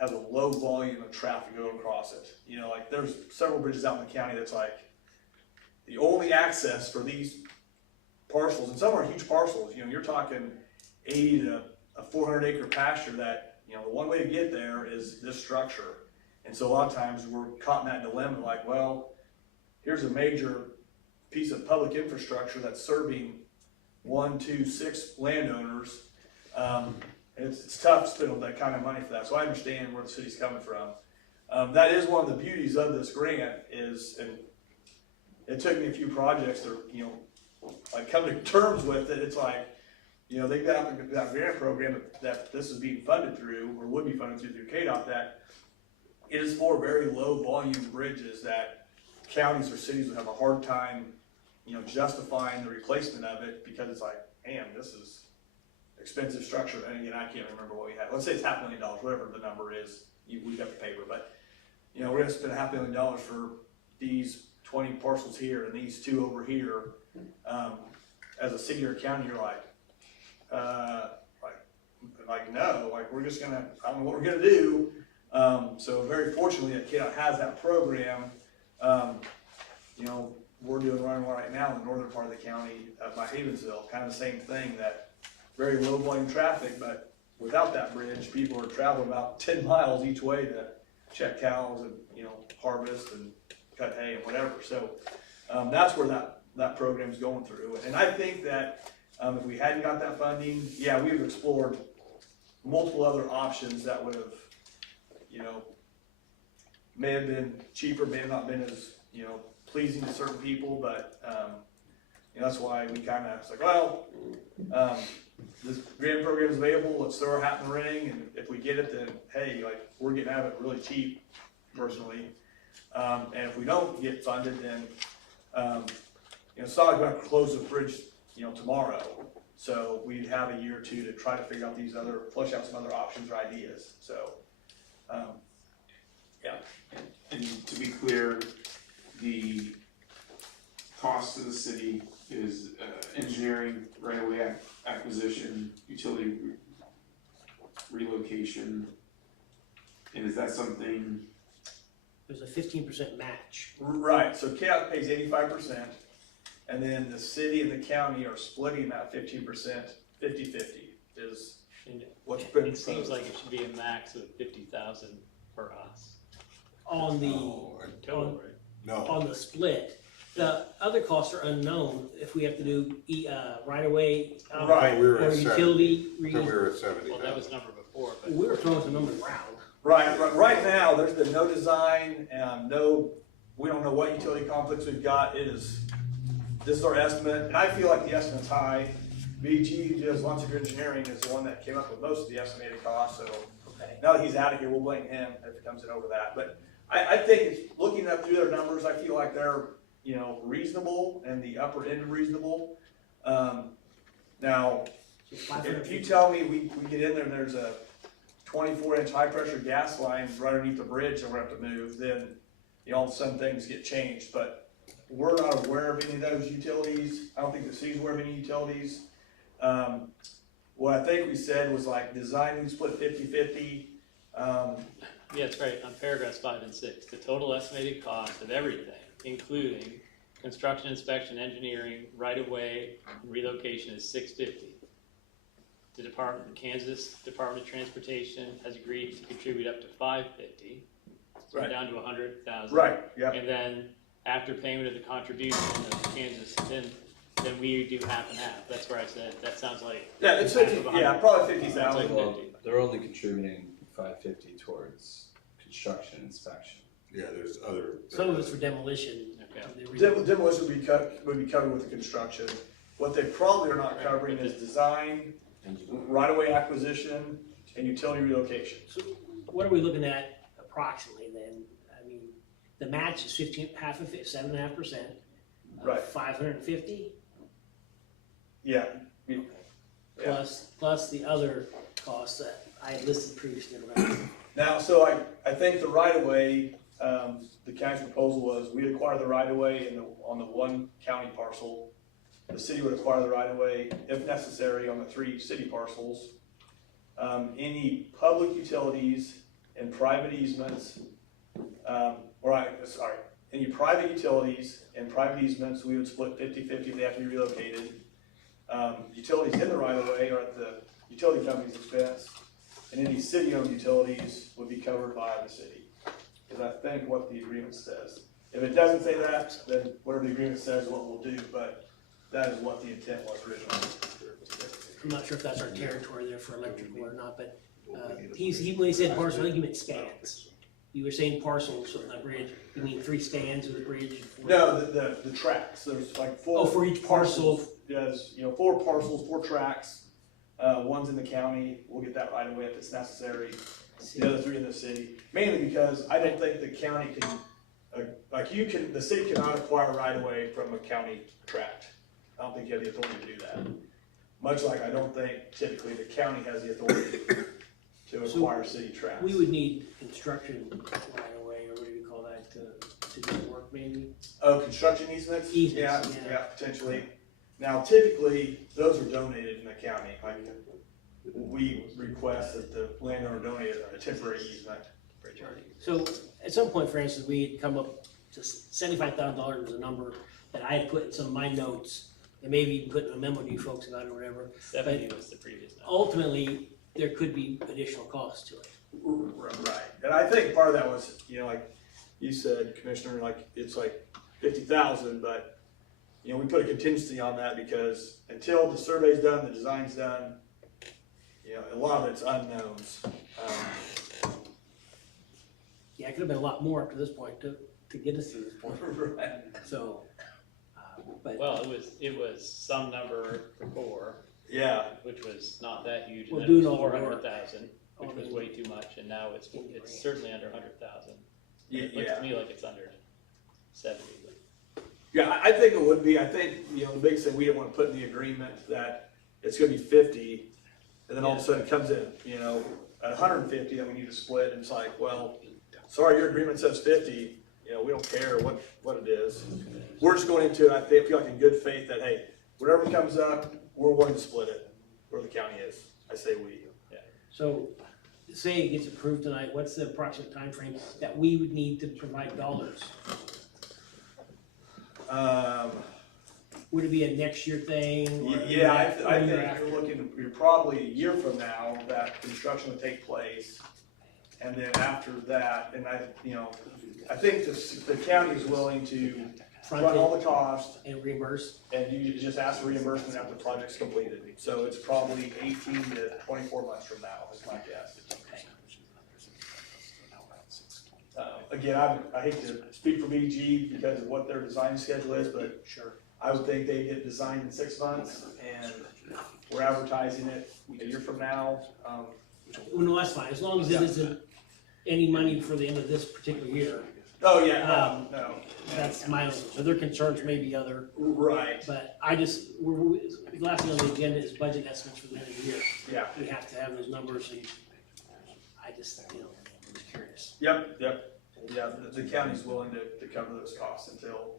has a low volume of traffic going across it. You know, like there's several bridges out in the county that's like the only access for these parcels, and some are huge parcels, you know, you're talking 80 to a 400 acre pasture that, you know, the one way to get there is this structure. And so a lot of times we're caught in that dilemma, like, well, here's a major piece of public infrastructure that's serving 1, 2, 6 landowners. And it's tough to spend that kind of money for that, so I understand where the city's coming from. That is one of the beauties of this grant is, and it took me a few projects to, you know, like come to terms with it. It's like, you know, they've got that grant program that this is being funded through, or would be funded through KDOT, that it is for very low volume bridges that counties or cities would have a hard time, you know, justifying the replacement of it, because it's like, damn, this is expensive structure, and again, I can't remember what we had, let's say it's $500,000, whatever the number is, we got the paper, but, you know, we're gonna spend $500,000 for these 20 parcels here and these 2 over here. As a city or county, you're like, no, like, we're just gonna, I don't know what we're gonna do. So very fortunately that KDOT has that program. You know, we're running one right now in the northern part of the county, by Havensville, kind of the same thing, that very low volume traffic, but without that bridge, people are traveling about 10 miles each way to check cows and, you know, harvest and cut hay and whatever. So, that's where that program's going through. And I think that, if we hadn't got that funding, yeah, we would have explored multiple other options that would have, you know, may have been cheaper, may have not been as, you know, pleasing to certain people, but, you know, that's why we kind of, it's like, well, this grant program is available, let's throw our hat in the ring, and if we get it, then, hey, like, we're getting out of it really cheap, personally. And if we don't get funded, then, you know, it's not like we're gonna close the bridge, you know, tomorrow. So we'd have a year or two to try to figure out flush out some other options or ideas, so, yeah. And to be clear, the cost to the city is engineering, right-of-way acquisition, utility relocation. And is that something? There's a 15% match. Right, so KDOT pays 85%, and then the city and the county are splitting that 15%, 50-50 is And what's been it seems proposed. like it should be a max of 50,000 per us. On the, Total, right? No, on the split, the other costs are unknown, if we have to do, right away. Right. we were Or at 70, utility, we were at 70. Well, that was number before, but. we were throwing some numbers around. Right now, there's been no design, we don't know what utility conflicts we've got, this is our estimate, and I feel like the estimate's high. VG, who does Lunciger Engineering, is the one that came up with most of the estimated costs, so Okay. now that he's out of here, we'll blame him if it comes in over that. But I think it's, looking up through their numbers, I feel like they're, you know, reasonable and the upper end of reasonable. Now, if you tell me we get in there and there's a 24-inch high-pressure gas line right underneath the bridge that we're gonna have to move, then, you know, all of a sudden things get changed. But we're not aware of any of those utilities. I don't think the city's aware of any utilities. What I think we said was like design, we split 50-50. Yeah, that's right, on paragraphs 5 and 6, the total estimated cost of everything, including construction, inspection, engineering, right-of-way, and relocation is $650. The Kansas Department of Transportation has agreed to contribute up to $550, so we're Right. down to $100,000. Right, yep. And then after payment of the contribution of Kansas, then we do half and half, that's where I said, that sounds like. Yeah, it's half 50, of yeah, 100. probably Sounds 50,000. like Well, 50. they're only contributing $550 towards construction inspection. Yeah, there's other. Some of it's for demolition. Okay. Demolition would be covered with the construction. What they probably are not covering is design, right-of-way acquisition, and utility relocation. So what are we looking at approximately then? I mean, the match is 7.5%. Right. 550 Yeah, plus the other costs that I had listed previously around. now, so I think the right-of-way, the county's proposal was we acquire the right-of-way on the one county parcel. The city would acquire the right-of-way, if necessary, on the 3 city parcels. Any public utilities and private easements, any private utilities and private easements, we would split 50-50 if they have to be relocated. Utilities in the right-of-way are at the utility company's expense, and any city-owned utilities would be covered by the city. Is I think what the agreement says. If it doesn't say that, then whatever the agreement says is what we'll do, but that is what the intent was originally. I'm not sure if that's our territory there for electrical or not, but when he said parcel, I think he meant spans. You were saying parcels of the bridge, you mean 3 spans of the bridge? No, the tracks, there's like 4. Oh, for each parcel. Yes, 4 parcels, 4 tracks, one's in the county, we'll get that right away if it's necessary. The other 3 in the city, mainly because I don't think the county can like you can, the city cannot acquire right of way from a county tract. I don't think you have the authority to do that. Much like I don't think typically the county has the authority to acquire city tracts. We would need construction right away, or what do you call that, to do work maybe? Oh, construction easements? Easements, Yeah, yeah. yeah, potentially. Now typically, those are donated in the county, like, we request that the landowner donate a temporary easement. So at some point, for instance, we had come up to $75,000 was a number that I had put in some of my notes, and maybe even put in a memo to you folks about it or whatever. 70 was the previous number. Ultimately, there could be additional costs to it. Right, and I think part of that was, like you said, Commissioner, like, it's like 50,000, but, we put a contingency on that because until the survey's done, the design's done, a lot of it's unknowns. Yeah, it could have been a lot more up to this point to get us to this point. Right. So, but. Well, it was some number before, Yeah, which was not that huge, and Well, then it was doing all the work. 400,000, which was way too much, and now it's certainly under 100,000. It looks yeah. to me like it's under 70, but. Yeah, I think it would be. I think, the biggest thing we didn't want to put in the agreement that it's gonna be 50, and then all of a sudden it comes in, at 150, then we need to split, and it's like, well, sorry, your agreement says 50, we don't care what it is. We're just going into it, I feel like in good faith that, hey, whatever comes up, we're willing to split it, where the county is. I say we. So, say it gets approved tonight, what's the approximate time frame that we would need to provide dollars? Would it be a next year thing? Or Yeah, I a year think after? you're probably a year from now that construction would take place. And then after that, and I think the county is willing to Front run end all the costs, and reimburse? and you just ask for reimbursement after the project's completed. So it's probably 18 to 24 months from now, is my guess. Again, I hate to speak for BG because of what their design schedule is, but Sure. I would think they get designed in 6 months, and we're advertising it a year from now. Well, no, that's fine, as long as it isn't any money for the end of this particular year. Oh, yeah, no. That's my own, so their concerns may be other, Right, but I just, the last thing on the agenda is budget estimates for the end of the year. yeah, We have to have those numbers, and I just, I'm just curious. yep. Yeah, the county's willing to cover those costs until,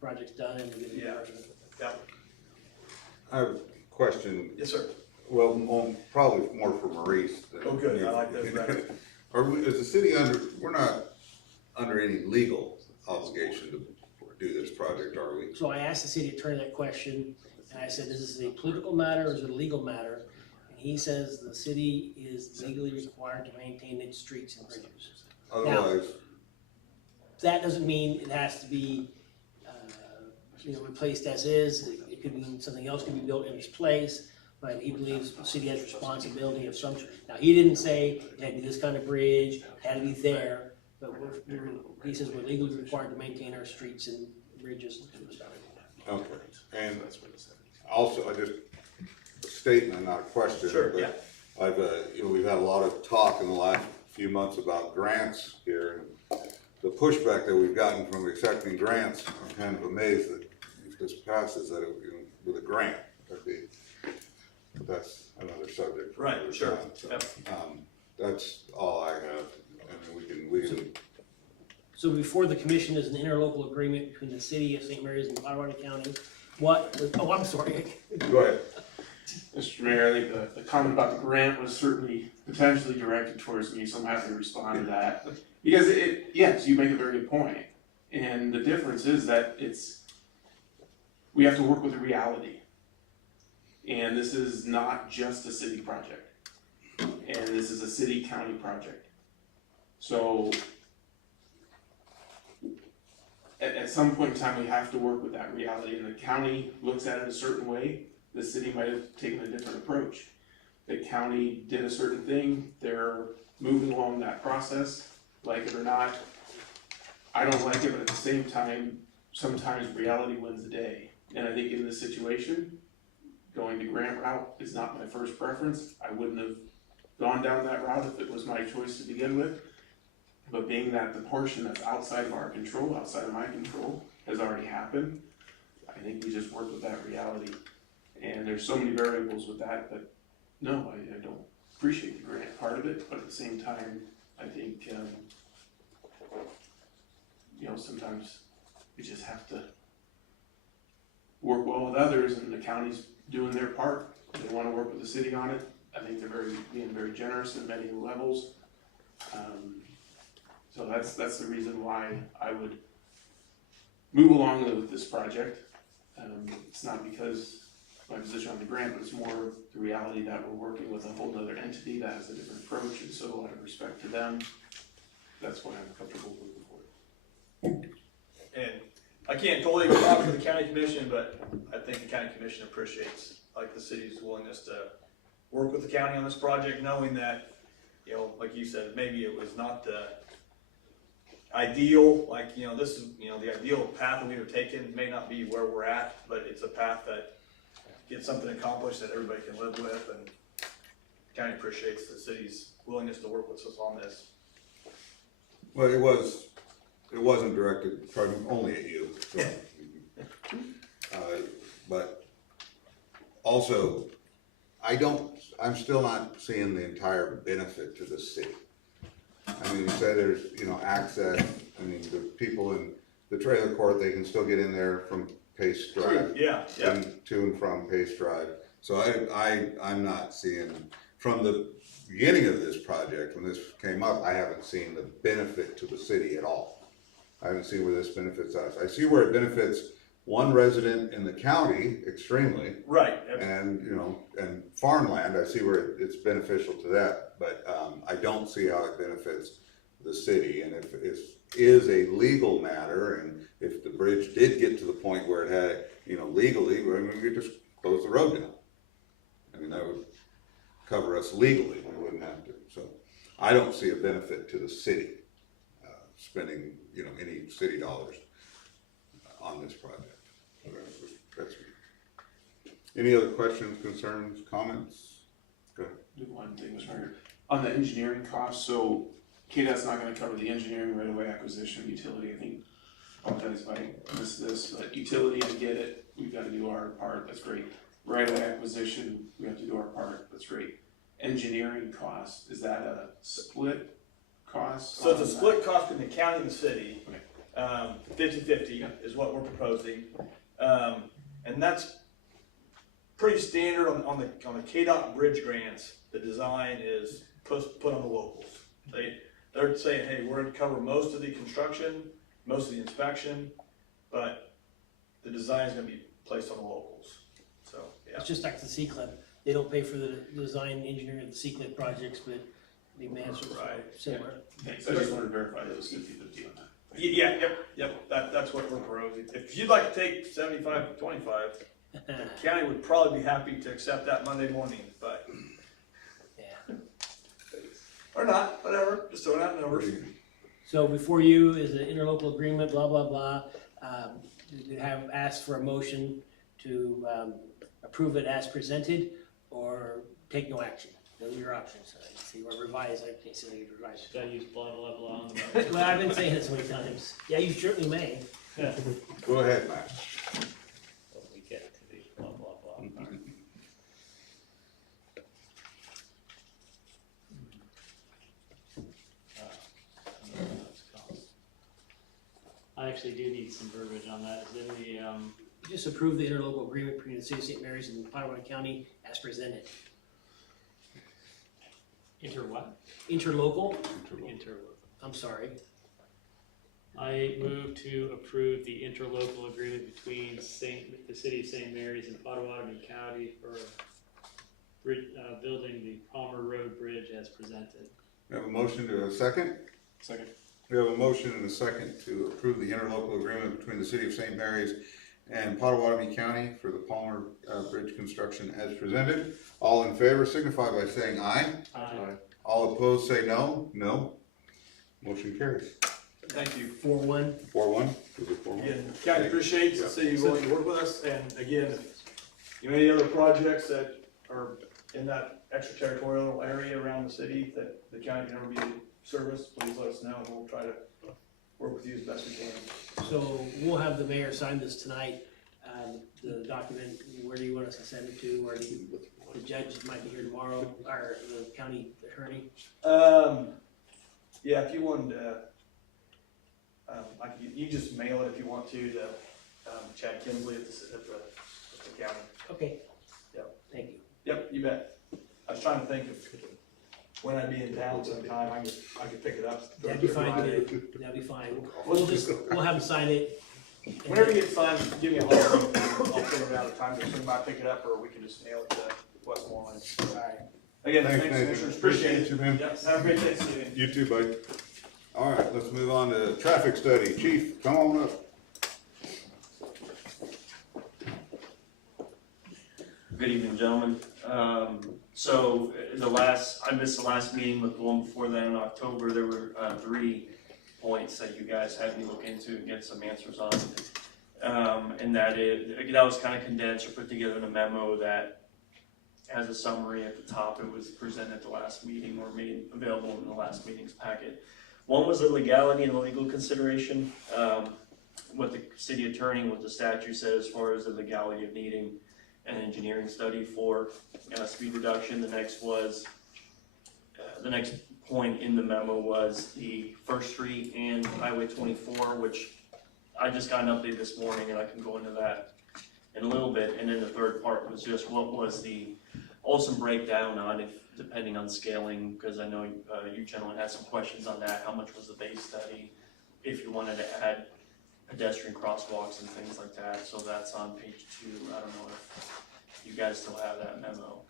Project's done and we get Yeah. reimbursement. yep. I have a question, Yes, sir. well, probably more for Maurice. than Oh, good, you. I like those better. Are we, is the city we're not under any legal obligation to do this project, are we? So I asked the city attorney that question, and I said, is this a political matter or is it a legal matter? And he says the city is legally required to maintain its streets and bridges. Otherwise, That doesn't mean it has to be, replaced as is. It could mean something else can be built in its place, but he believes the city has responsibility of some. Now, he didn't say it had to be this kind of bridge, it had to be there, but he says we're legally required to maintain our streets and bridges and stuff. okay, and also, I just, a statement, not a question. Sure, but yeah. I've, we've had a lot of talk in the last few months about grants here. The pushback that we've gotten from accepting grants, I'm kind of amazed that if this passes, that it, with a grant, that'd be, but that's another subject. for Right, another sure, time, so, yep. That's all I have, and we can, So before the commission is an interlocal agreement between the city of St. Mary's and Potawatomi County. I'm sorry. go ahead. Mr. Mayor, I think the comment about the grant was certainly potentially directed towards me, so I'm happy to respond to that. Because yes, you make a very good point. And the difference is that we have to work with the reality. And this is not just a city project. And this is a city-county project. So at some point in time, we have to work with that reality. And the county looks at it a certain way. The city might have taken a different approach. The county did a certain thing, they're moving along that process, like it or not. I don't like it, but at the same time, sometimes reality wins the day. And I think in this situation, going the grant route is not my first preference. I wouldn't have gone down that route if it was my choice to begin with. But being that the portion that's outside of our control, outside of my control, has already happened, I think we just work with that reality. And there's so many variables with that, but no, I don't appreciate the grant part of it, but at the same time, I think, you know, sometimes we just have to work well with others, and the county's doing their part. They wanna work with the city on it. I think they're being very generous in many levels. So that's the reason why I would move along with this project. It's not because my position on the grant, but it's more the reality that we're working with a whole other entity that has a different approach, and so out of respect to them, that's why I'm comfortable moving forward. And I can't totally talk for the county commission, but I think the county commission appreciates, like, the city's willingness to work with the county on this project, knowing that, you know, like you said, maybe it was not the ideal, like, you know, this is, you know, the ideal path that we'd have taken may not be where we're at, but it's a path that gets something accomplished that everybody can live with, and the county appreciates the city's willingness to work with us on this. Well, it wasn't directed probably only at you, so. But also, I'm still not seeing the entire benefit to the city. I mean, you say there's, you know, access, I mean, the people in the trailer court, they can still get in there from Pace Drive. Yeah, yeah. And to and from Pace Drive. So I'm not seeing, from the beginning of this project, when this came up, I haven't seen the benefit to the city at all. I haven't seen where this benefits us. I see where it benefits one resident in the county extremely. Right. And, you know, and farmland, I see where it's beneficial to that, but, I don't see how it benefits the city. And if it is a legal matter, and if the bridge did get to the point where it had, you know, legally, I mean, we could just close the road down. I mean, that would cover us legally, we wouldn't have to, so. I don't see a benefit to the city, spending, you know, any city dollars on this project. That's me. Any other questions, concerns, comments? Go ahead. Do one thing, Mr. Mayor. On the engineering costs, so KDOT's not gonna cover the engineering right away acquisition, utility, I think. Apologize if I missed this, but utility, I get it, we've gotta do our part, that's great. Right away acquisition, we have to do our part, that's great. Engineering cost, is that a split cost? So it's a on that? split cost between the county and the city. Okay. 50-50 is what we're proposing. And that's pretty standard on the KDOT bridge grants. The design is put on the locals. They're saying, hey, we're gonna cover most of the construction, most of the inspection, but the design is gonna be placed on the locals. So, yeah. It's just like the C-Clip. They don't pay for the design engineering of the C-Clip projects, but the management Right. similar. Thanks, I just wanted to verify that it was 50-50 on that. Yep, that's what we're proposing. If you'd like to take 75-25, the county would probably be happy to accept that Monday morning, but. Yeah. Or not, whatever, just throwing out numbers. So before you is an interlocal agreement, blah, blah, blah. You have asked for a motion to approve it as presented or take no action. Those are your options. See, or revise, I can't say revise. Should I use blah, blah, blah on the motion? Well, I've been saying it so many times. Yeah, you certainly may. Go ahead, Matt. When we get to the blah, blah, blah part. I actually do need some verbiage on that. Is in the, Just approve the interlocal agreement between the city of St. Mary's and Potawatomi County as presented. what? Interlocal, Interlocal. I'm sorry. I move to approve the interlocal agreement between the city of St. Mary's and Potawatomi County for building the Palmer Road Bridge as presented. We have a motion to a second? Second. We have a motion and a second to approve the interlocal agreement between the city of St. Mary's and Potawatomi County for the Palmer Bridge construction as presented. All in favor signify by saying aye. Aye. All opposed say no. No. Motion carries. Thank you. 4-1. 4-1. Is it 4-1? Again, county appreciates the city willing to work with us, and again, if you have any other projects that are in that extraterritorial area around the city that the county can ever be service, please let us know, and we'll try to work with you as best we can. So we'll have the mayor sign this tonight, the document, where do you want us to send it to, or the judge might be here tomorrow, or the county attorney? Yeah, if you wanted to, you just mail it if you want to Chad Kinsley at the county. Okay. Yep. Thank you. Yep, you bet. I was trying to think of when I'd be in town sometime, I could pick it up. That'd be fine too, that'd be fine. We'll have him sign it. Whenever you get signed, give me a holler, I'll figure out a time to swing by, pick it up, or we can just mail it to Westmoreland. Alright. Again, thanks, Nathan. commissioners, appreciate You, it. man. Yep, have a great Thanksgiving. You too, bud. All right, let's move on to traffic study. Chief, come on up. Good evening, gentlemen. So I missed the last meeting, but the one before that in October, there were 3 points that you guys had me look into and get some answers on. And that was kind of condensed or put together in a memo that has a summary at the top. It was presented at the last meeting or made available in the last meeting's packet. One was the legality and the legal consideration, what the city attorney, what the statute says as far as the legality of needing an engineering study for speed reduction. The next point in the memo was the First Street and Highway 24, which I just got an update this morning, and I can go into that in a little bit. And then the third part was just what was the Olson breakdown on, if depending on scaling, because I know you gentlemen had some questions on that. How much was the base study? If you wanted to add pedestrian crosswalks and things like that. So that's on page 2. I don't know if you guys still have that memo.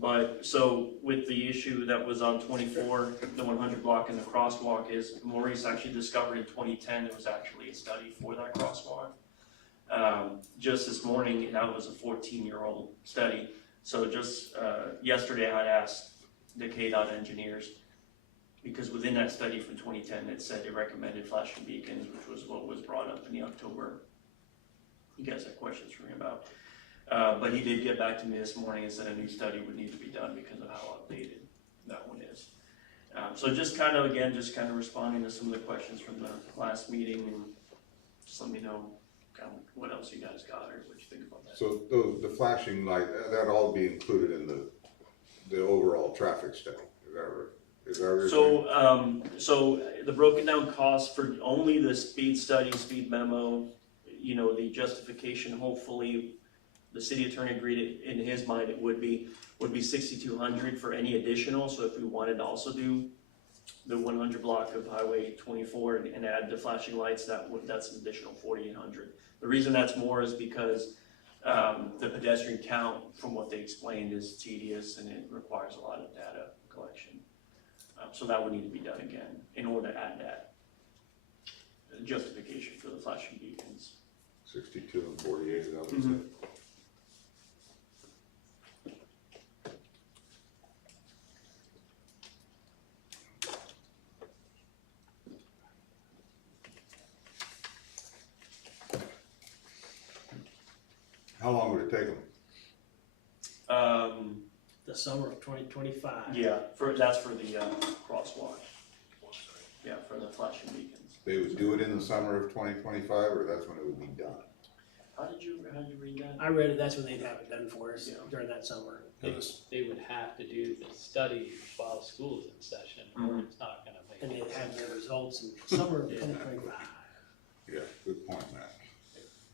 But so with the issue that was on 24, the 100 block and the crosswalk, is Maurice actually discovered in 2010 there was actually a study for that crosswalk. Just this morning, that was a 14-year-old study. So just yesterday I asked the KDOT engineers, because within that study from 2010, it said it recommended flashing beacons, which was what was brought up in the October. You guys had questions for me about. But he did get back to me this morning and said a new study would need to be done because of how outdated that one is. So just kind of responding to some of the questions from the last meeting, and just let me know kind of what else you guys got or what you think about that. So the flashing light, that'd all be included in the overall traffic study, is that right? Is that what you're saying? So the broken down costs for only the speed study, speed memo, the justification, hopefully, the city attorney agreed in his mind it would be $6,200 for any additional. So if we wanted to also do the 100 block of Highway 24 and add the flashing lights, that's an additional $4,800. The reason that's more is because the pedestrian count, from what they explained, is tedious and it requires a lot of data collection. So that would need to be done again in order to add that justification for the flashing beacons. 62 and 48, that was it. How long would it take them? The summer of 2025. Yeah, that's for the crosswalk. Yeah, for the flashing beacons. They would do it in the summer of 2025, or that's when it would be done? How did you read that? I read it, that's when they'd have it done for us during that summer. They would have to do the study while school's in session, or it's not gonna make. And they'd have their results in summer of 2025. Yeah, good point, Matt.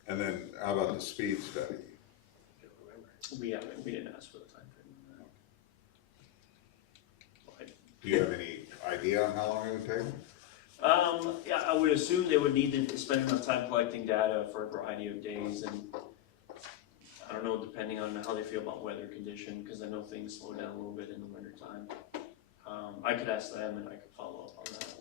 And then how about the speed study? We didn't ask for the time frame on that. Do you have any idea on how long it would take? Yeah, I would assume they would need to spend enough time collecting data for a variety of days, and I don't know, depending on how they feel about weather condition, because I know things slow down a little bit in the winter time. I could ask them and I could follow up on that.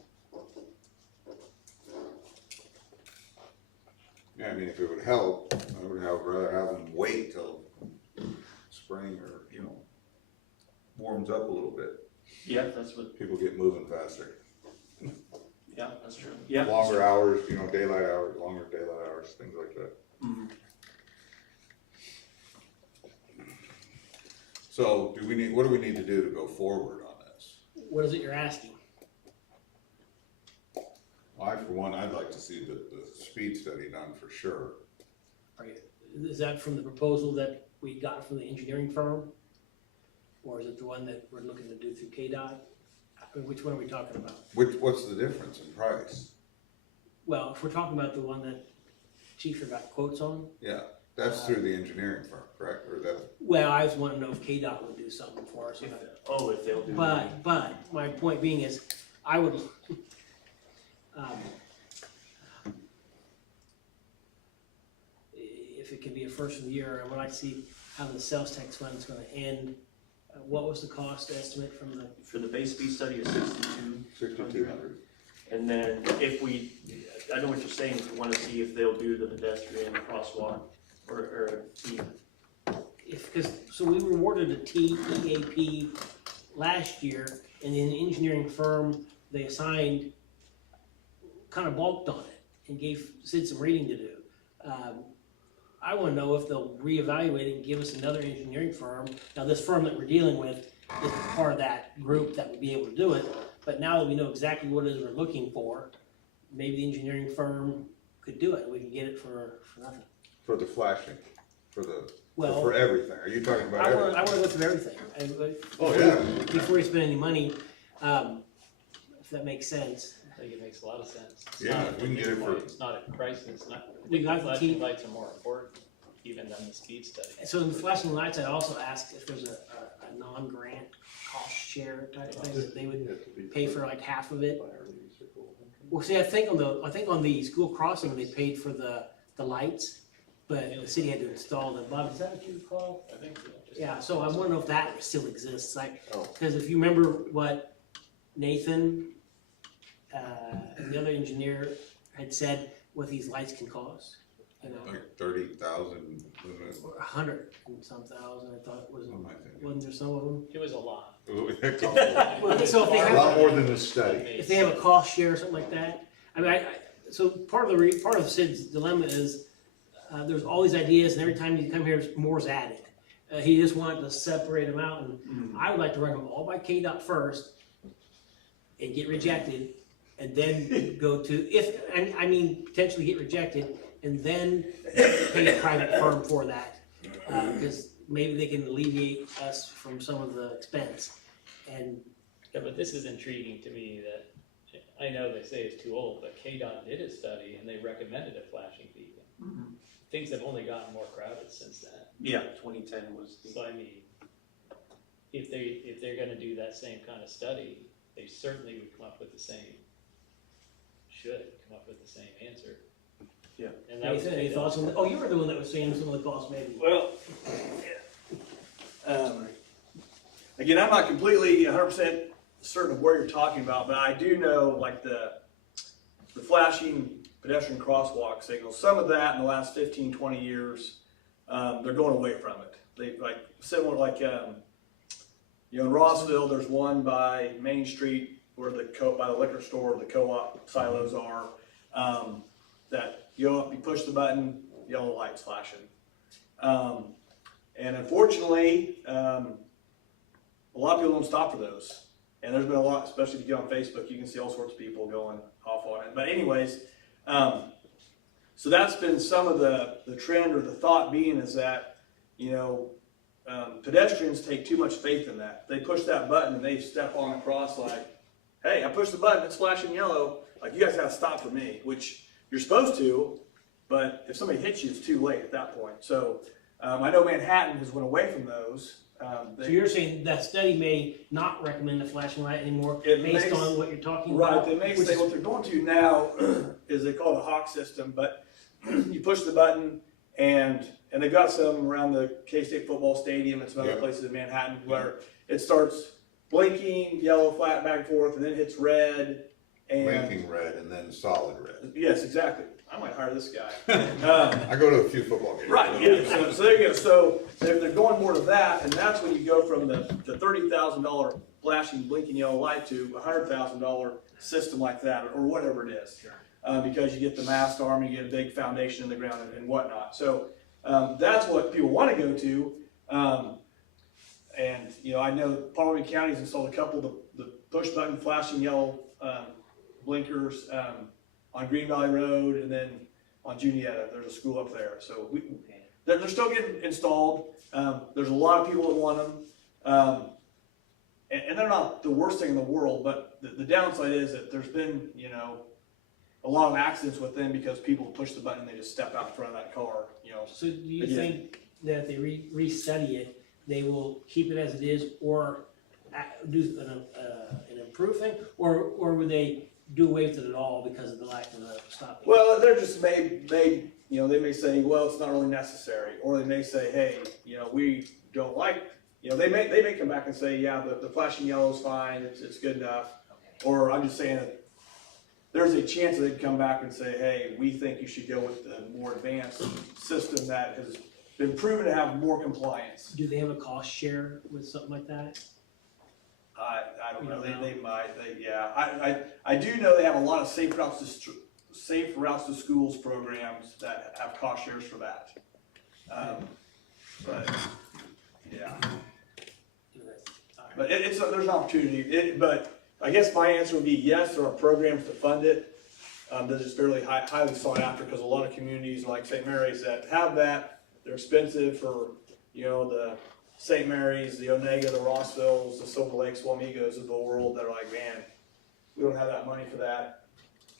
Yeah, I mean, if it would help, I would rather have them wait till spring or, warms up a little bit. Yeah, that's what, People get moving faster. yeah, that's true. Yeah. Longer hours, daylight hours, longer daylight hours, things like that. Mhm. So what do we need to do to go forward on this? what is it you're asking? I, for one, I'd like to see the speed study done for sure. Is that from the proposal that we got from the engineering firm? Or is it the one that we're looking to do through KDOT? I mean, which one are we talking about? What's the difference in price? Well, if we're talking about the one that Chief here got quotes on, Yeah, that's through the engineering firm, correct, or is that? well, I just wanna know if KDOT would do something for us. If they'll do. But my point being is, I would, if it can be a first of the year, I would like to see how the sales tax fund is gonna end. What was the cost estimate from the, For the base speed study is 62. 6,200. And then if we, I know what you're saying, if you wanna see if they'll do the pedestrian crosswalk or so we rewarded a TEAP last year, and then the engineering firm they assigned kind of balked on it and gave Sid some reading to do. I wanna know if they'll reevaluate it and give us another engineering firm. Now, this firm that we're dealing with is part of that group that would be able to do it, but now that we know exactly what it is we're looking for, maybe the engineering firm could do it, we can get it for nothing. For the flashing, for Well, for everything, are you talking about everything? I wanna go through everything. Oh, yeah. Before you spend any money, if that makes sense. I think it makes a lot of sense. It's Yeah, not we can get it for- It's not a crisis, it's not, I We think got the the flashing team- lights are more important even than the speed study. So in the flashing lights, I also asked if there's a non-grant cost share type thing that they would pay for like half of it. Well, see, I think on the school crossing, they paid for the lights, but the city had to install them. Bob, is that what you recall? I think so. Yeah, so I wanna know if that still exists, like, Oh. cause if you remember what Nathan, and the other engineer had said what these lights can cost, you know, Like 30,000, or 100 and some thousand, I thought, what am I thinking? wasn't there some of them? It was a lot. It costs Well, so if they a have, lot more than the study. if they have a cost share or something like that, I mean, so part of Sid's dilemma is, there's all these ideas, and every time you come here, more's added. He just wanted to separate them out, and I would like to run them all by KDOT first, and get rejected, and then go to, I mean, potentially get rejected, and then pay a private firm for that. Because maybe they can alleviate us from some of the expense, and Yeah, but this is intriguing to me that, I know they say it's too old, but KDOT did a study and they recommended a flashing beacon. Things have only gotten more crowded since then. Yeah, 2010 was the. So I mean, if they're gonna do that same kind of study, they certainly would come up with the same, should come up with the same answer. Yeah. And that was. any thoughts on, you were the one that was saying some of the costs maybe. Well, again, I'm not completely 100% certain of where you're talking about, but I do know like the flashing pedestrian crosswalk signals, some of that in the last 15, 20 years, they're going away from it. They like similar like, in Rossville, there's one by Main Street where by the liquor store, the co-op silos are, that you go up, you push the button, yellow light's flashing. And unfortunately, a lot of people don't stop for those. And there's been a lot, especially if you get on Facebook, you can see all sorts of people going off on it. But anyways, so that's been some of the trend or the thought being is that, pedestrians take too much faith in that. They push that button and they step on across like, hey, I pushed the button, it's flashing yellow. Like, you guys gotta stop for me, which you're supposed to, but if somebody hits you, it's too late at that point. So I know Manhattan has went away from those. So you're saying that study may not recommend the flashing light anymore based on what you're talking Right, about? they may say what they're going to now is they call it a Hawk system, but you push the button and they've got some around the K-State football stadium and some other places in Manhattan where it starts blinking, yellow, flat, back and forth, and then hits red. And Blinking red and then solid red. yes, exactly. I might hire this guy. I go to a few football games. Right, yeah, so there you go, so they're going more to that, and that's when you go from the $30,000 flashing, blinking yellow light to a $100,000 system like that, or whatever it is. Because you get the mast arm, you get a big foundation in the ground and whatnot, so that's what people want to go to. And I know Palm Beach County's installed a couple of the push button flashing yellow, blinkers, on Green Valley Road, and then on Juniata, there's a school up there, so they're still getting installed. There's a lot of people that want them. And they're not the worst thing in the world, but the downside is that there's been, you know, a lot of accidents with them because people push the button and they just step out in front of that car, you know. So do you Again. think that if they restudy it, they will keep it as it is or do an improved thing? Or would they do away with it at all because of the lack of a stopping? Well, they're just you know, they may say, well, it's not really necessary, or they may say, hey, you know, we don't like, you know, they may come back and say, yeah, the flashing yellow is fine, it's good enough. Or I'm just saying that there's a chance that they'd come back and say, hey, we think you should go with the more advanced system that has been proven to have more compliance. Do they have a cost share with something like that? I don't You know, don't know? they might, yeah, I do know they have a lot of safe routes to schools programs that have cost shares for that. But, yeah. But there's an opportunity, but I guess my answer would be yes, there are programs to fund it. That is fairly highly sought after, because a lot of communities like St. Mary's that have that, they're expensive for, you know, the St. Mary's, the Onega, the Rossvilles, the Silver Lakes, Wamigos of the world that are like, man, we don't have that money for that.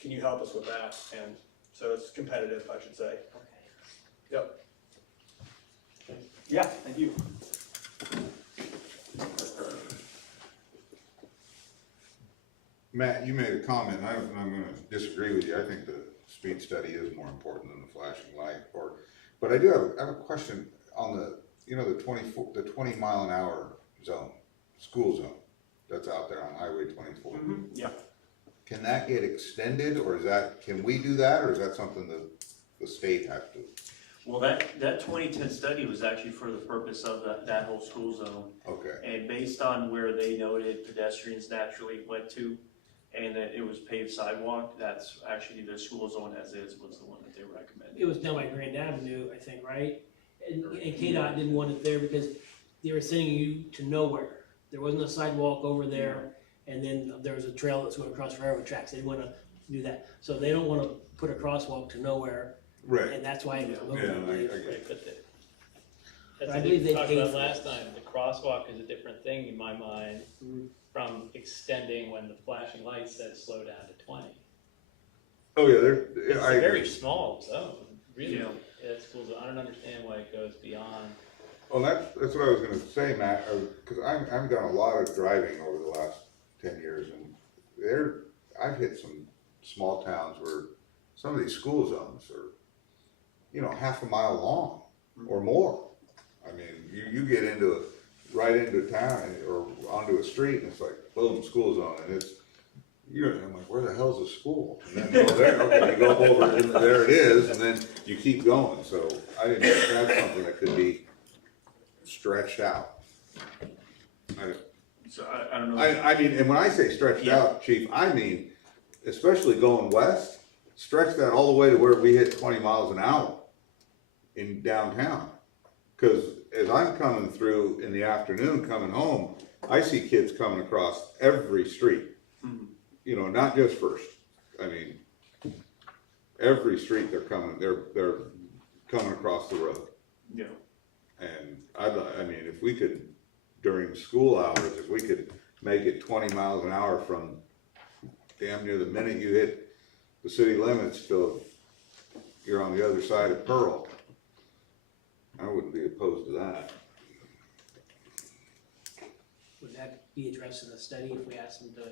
Can you help us with that? And so it's competitive, I should say. Yep. Yeah, thank you. Matt, you made a comment, and I'm gonna disagree with you. I think the speed study is more important than the flashing light part. But I have a question on the, you know, the 20 mile an hour zone, school zone that's out there on Highway 24. Yeah. Can that get extended, or can we do that, or is that something that the state has to? Well, that 2010 study was actually for the purpose of that whole school zone. Okay, And based on where they noted pedestrians naturally went to, and that it was paved sidewalk, that's actually the school zone as is was the one that they recommended. It was down by Grand Avenue, I think, right? And KDOT didn't want it there because they were sending you to nowhere. There wasn't a sidewalk over there, and then there was a trail that's going across railroad tracks. They didn't want to do that. So they don't want to put a crosswalk to nowhere, right. and that's why it was moved. Yeah, I believe. Right, but I as I believe they talked paid about for last it. time, the crosswalk is a different thing in my mind from extending when the flashing light says slow down to 20. Oh, yeah, It's I a agree. very small zone, really. Yeah. It's cool. I don't understand why it goes beyond. Well, that's what I was gonna say, Matt, because I've done a lot of driving over the last 10 years, and I've hit some small towns where some of these school zones are, you know, half a mile long or more. I mean, you get right into town or onto a street, and it's like, boom, school zone, and I'm like, where the hell's the school? And then you go over, and there it is, and then you keep going. So I didn't think that's something that could be stretched out. So I don't know. I mean, and when I say stretched out, Chief, I mean, especially going west, stretch that all the way to where we hit 20 miles an hour in downtown. Cause as I'm coming through in the afternoon, coming home, I see kids coming across every street. You know, not just First. I mean, every street they're coming across the road. Yeah. And I mean, if we could, during school hours, if we could make it 20 miles an hour from damn near the minute you hit the city limits till you're on the other side of Pearl, I wouldn't be opposed to that. Would that be addressed in the study if we asked them to?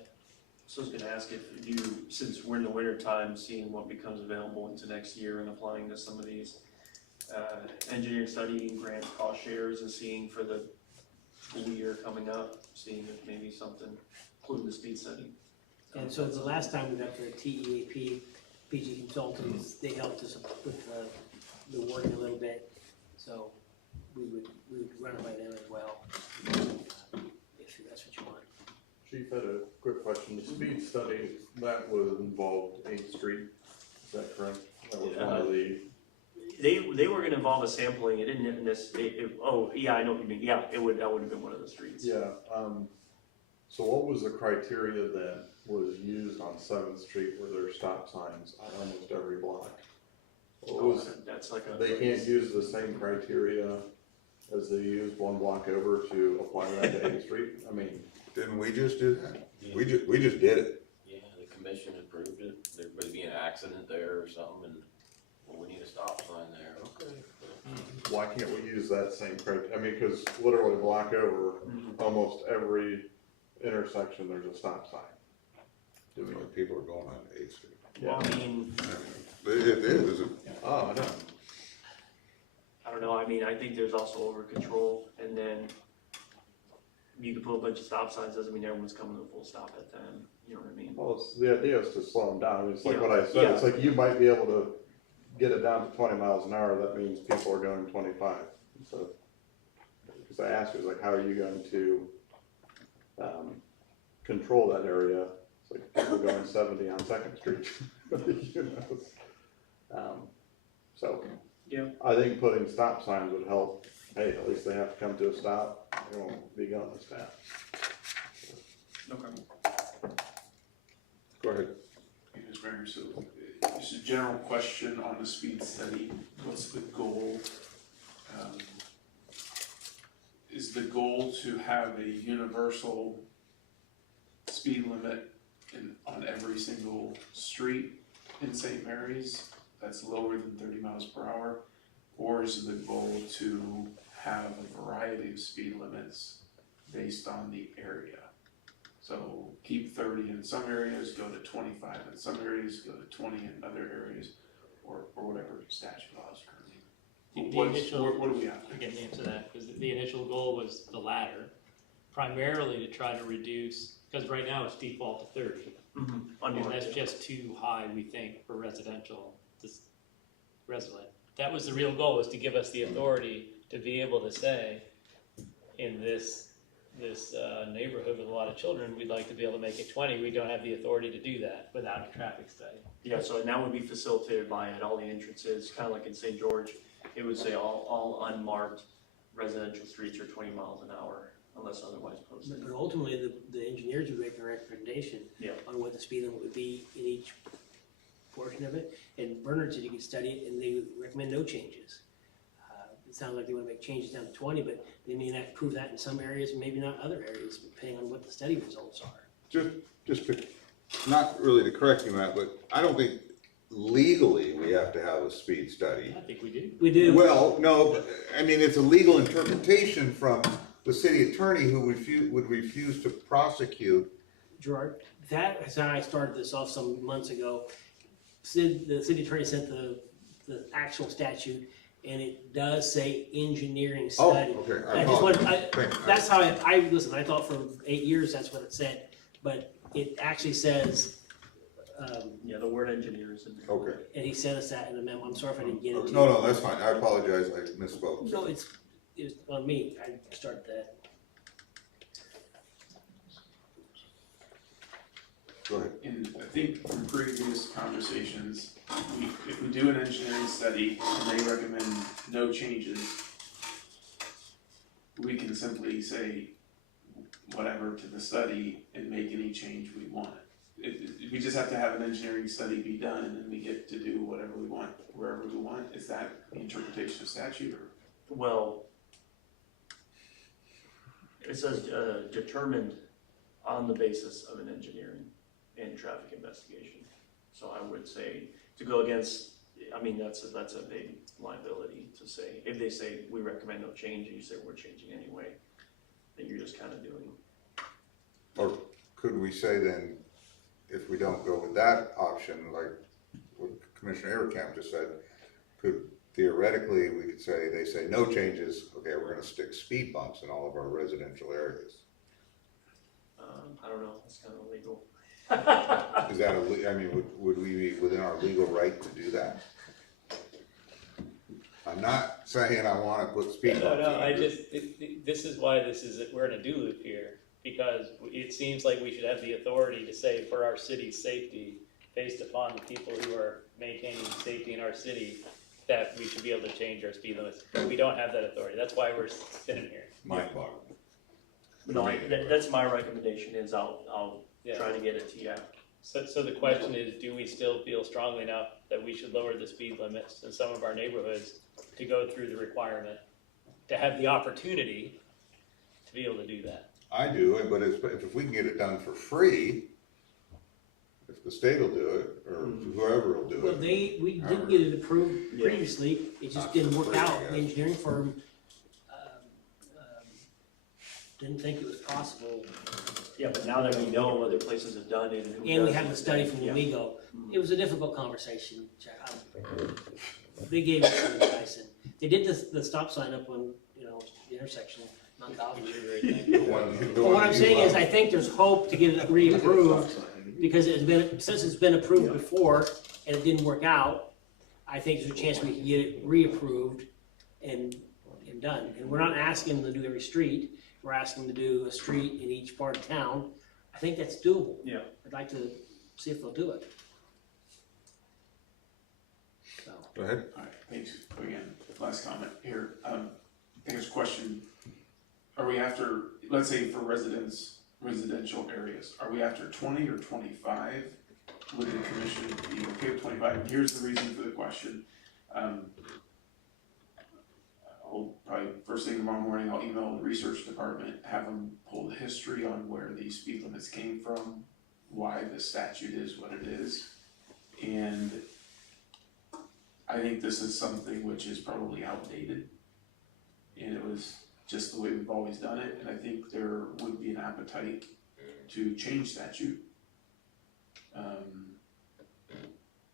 So I was gonna ask if you, since we're in the winter time, seeing what becomes available into next year and applying to some of these engineering study and grant cost shares and seeing for the school year coming up, seeing if maybe something, including the speed study. And so the last time we got the TEAP, PG Consultants, they helped us with the wording a little bit. So we would run it by them as well, if that's what you want. Chief, had a quick question. The speed study, that would involve 8th Street, is that correct? That was one of the, They were gonna involve a sampling, it didn't necessarily, oh, yeah, I know what you mean, yeah, that would have been one of the streets. yeah, So what was the criteria that was used on Seventh Street where there are stop signs on almost every block? What was, That's like a. they can't use the same criteria as they used one block over to apply that to 8th Street? I mean, Didn't we just do that? We just did it. Yeah, the commission approved it, there would be an accident there or something, and, well, we need a stop sign there, okay. why can't we use that same criteria? I mean, cause literally block over, almost every intersection, there's a stop sign. I mean, people are going on 8th Street. Well, I mean, But it is, Oh, I know. I don't know, I mean, I think there's also over control, and then you can put a bunch of stop signs, doesn't mean everyone's coming to a full stop at them, you know what I mean? Well, it's, the idea is to slow them down. I mean, it's like Yeah. what I said, it's Yeah. like you might be able to get it down to 20 miles an hour, that means people are going 25. So, because I asked you, it's like, how are you going to, control that area? It's like people going 70 on Second Street, you know? So, Yeah. I think putting stop signs would help. Hey, at least they have to come to a stop, they won't be going as fast. Okay. go ahead. Hey, Mr. Mayor, so just a general question on the speed study, what's the goal? Is the goal to have a universal speed limit on every single street in St. Mary's that's lower than 30 miles per hour? Or is the goal to have a variety of speed limits based on the area? So keep 30 in some areas, go to 25 in some areas, go to 20 in other areas, or whatever statute allows currently. What do we have? I can answer that, because the initial goal was the latter, primarily to try to reduce, because right now it's default to 30. And that's just too high, we think, for residential, resident. That was the real goal, was to give us the authority to be able to say, in this neighborhood with a lot of children, we'd like to be able to make it 20, we don't have the authority to do that without a traffic study. Yeah, so and that would be facilitated by at all the entrances, kind of like in St. George, it would say all unmarked residential streets are 20 miles an hour unless otherwise posted. But ultimately, the engineers would make a recommendation Yeah. on what the speed limit would be in each portion of it. And Bernard said you could study it, and they would recommend no changes. It sounds like they want to make changes down to 20, but they may not prove that in some areas and maybe not other areas, depending on what the study results are. Just to, not really to correct you, Matt, but I don't think legally we have to have a speed study. I think we do. We do. Well, no, but, I mean, it's a legal interpretation from the city attorney who would refuse to prosecute. Gerard, that is how I started this off some months ago. The city attorney sent the actual statute, and it does say engineering Oh, study. okay, I just wanted, Thank you. that's how I listen, I thought for 8 years that's what it said, but it actually says, Yeah, the word engineer is in there. Okay. and he sent us that in the memo, I'm sorry if I didn't get it to you. No, that's fine, I apologize, I misspoke. No, it was on me, I started that. Go ahead. And I think from previous conversations, if we do an engineering study and they recommend no changes, we can simply say whatever to the study and make any change we want. We just have to have an engineering study be done and then we get to do whatever we want, wherever we want. Is that the interpretation of statute or? Well, it says determined on the basis of an engineering and traffic investigation. So I would say to go against, I mean, that's a big liability to say, if they say we recommend no change and you say we're changing anyway, then you're just kind of doing. Or could we say then, if we don't go with that option, like what Commissioner Avercamp just said, could theoretically, we could say, they say no changes, okay, we're gonna stick speed bumps in all of our residential areas. I don't know, it's kind of illegal. Is that I mean, would we be within our legal right to do that? I'm not saying I wanna put speed bumps in. No, I just, this is why we're in a do loop here, because it seems like we should have the authority to say for our city's safety, based upon the people who are maintaining safety in our city, that we should be able to change our speed limits. We don't have that authority, that's why we're sitting here. Mind boggling. No, that's my recommendation is I'll Yeah. try to get it to you. So the question is, do we still feel strongly enough that we should lower the speed limits in some of our neighborhoods to go through the requirement, to have the opportunity to be able to do that? I do, but if we can get it done for free, if the state will do it, or whoever will do Well, it. we did get it approved Yeah. previously, it just Not didn't for work free, I out. guess. The engineering firm, didn't think it was possible. Yeah, but now that we know what other places have done it and who And we does have it, the study from yeah. Wego. It was a difficult conversation, Jack. They gave us some advice, and they did the stop sign up on, the intersection, Mount Calvin. The one But what I'm you saying is, love. I think there's hope to get it reapproved, because since it's been approved before, and it didn't work out, I think there's a chance we can get it reapproved and done. And we're not asking them to do every street, we're asking them to do a street in each part of town. I think that's doable. Yeah. I'd like to see if they'll do it. So, Go ahead. Alright, thanks, again, last comment here, I think there's a question, are we after, let's say for residential areas, are we after 20 or 25? Would the commission be okay with 25? And here's the reason for the question. I'll probably, first thing tomorrow morning, I'll email the research department, have them pull the history on where these speed limits came from, why the statute is what it is, and I think this is something which is probably outdated. And it was just the way we've always done it, and I think there would be an appetite to change statute.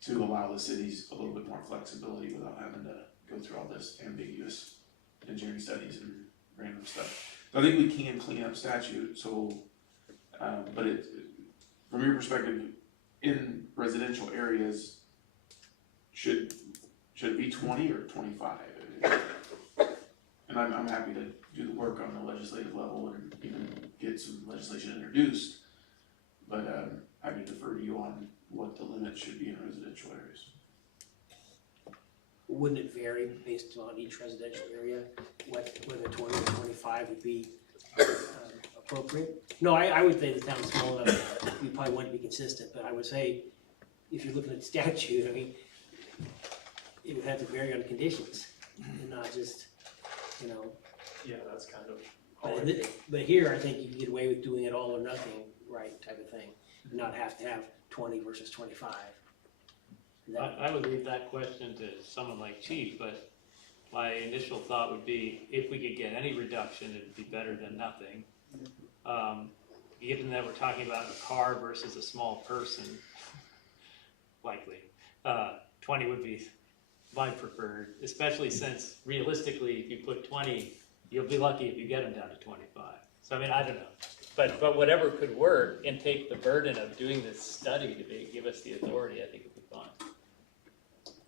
To allow the cities a little bit more flexibility without having to go through all this ambiguous engineering studies and random stuff. So I think we can clean up statute, so, but from your perspective, in residential areas, should it be 20 or 25? And I'm happy to do the work on the legislative level and even get some legislation introduced, but I would defer to you on what the limit should be in residential areas. wouldn't it vary based on each residential area, whether 20 or 25 would be appropriate? No, I would say the town's small enough, you probably wouldn't be consistent, but I would say, if you're looking at statute, I mean, it would have to vary on conditions, and not just, Yeah, that's kind of but, hard. but here, I think you can get away with doing it all or nothing, right, type of thing, and not have to have 20 versus 25. I would leave that question to someone like Chief, but my initial thought would be, if we could get any reduction, it'd be better than nothing. Given that we're talking about a car versus a small person, likely, 20 would be my preferred, especially since realistically, if you put 20, you'll be lucky if you get them down to 25. So I mean, I don't know, but whatever could work and take the burden of doing this study to give us the authority, I think would be fine.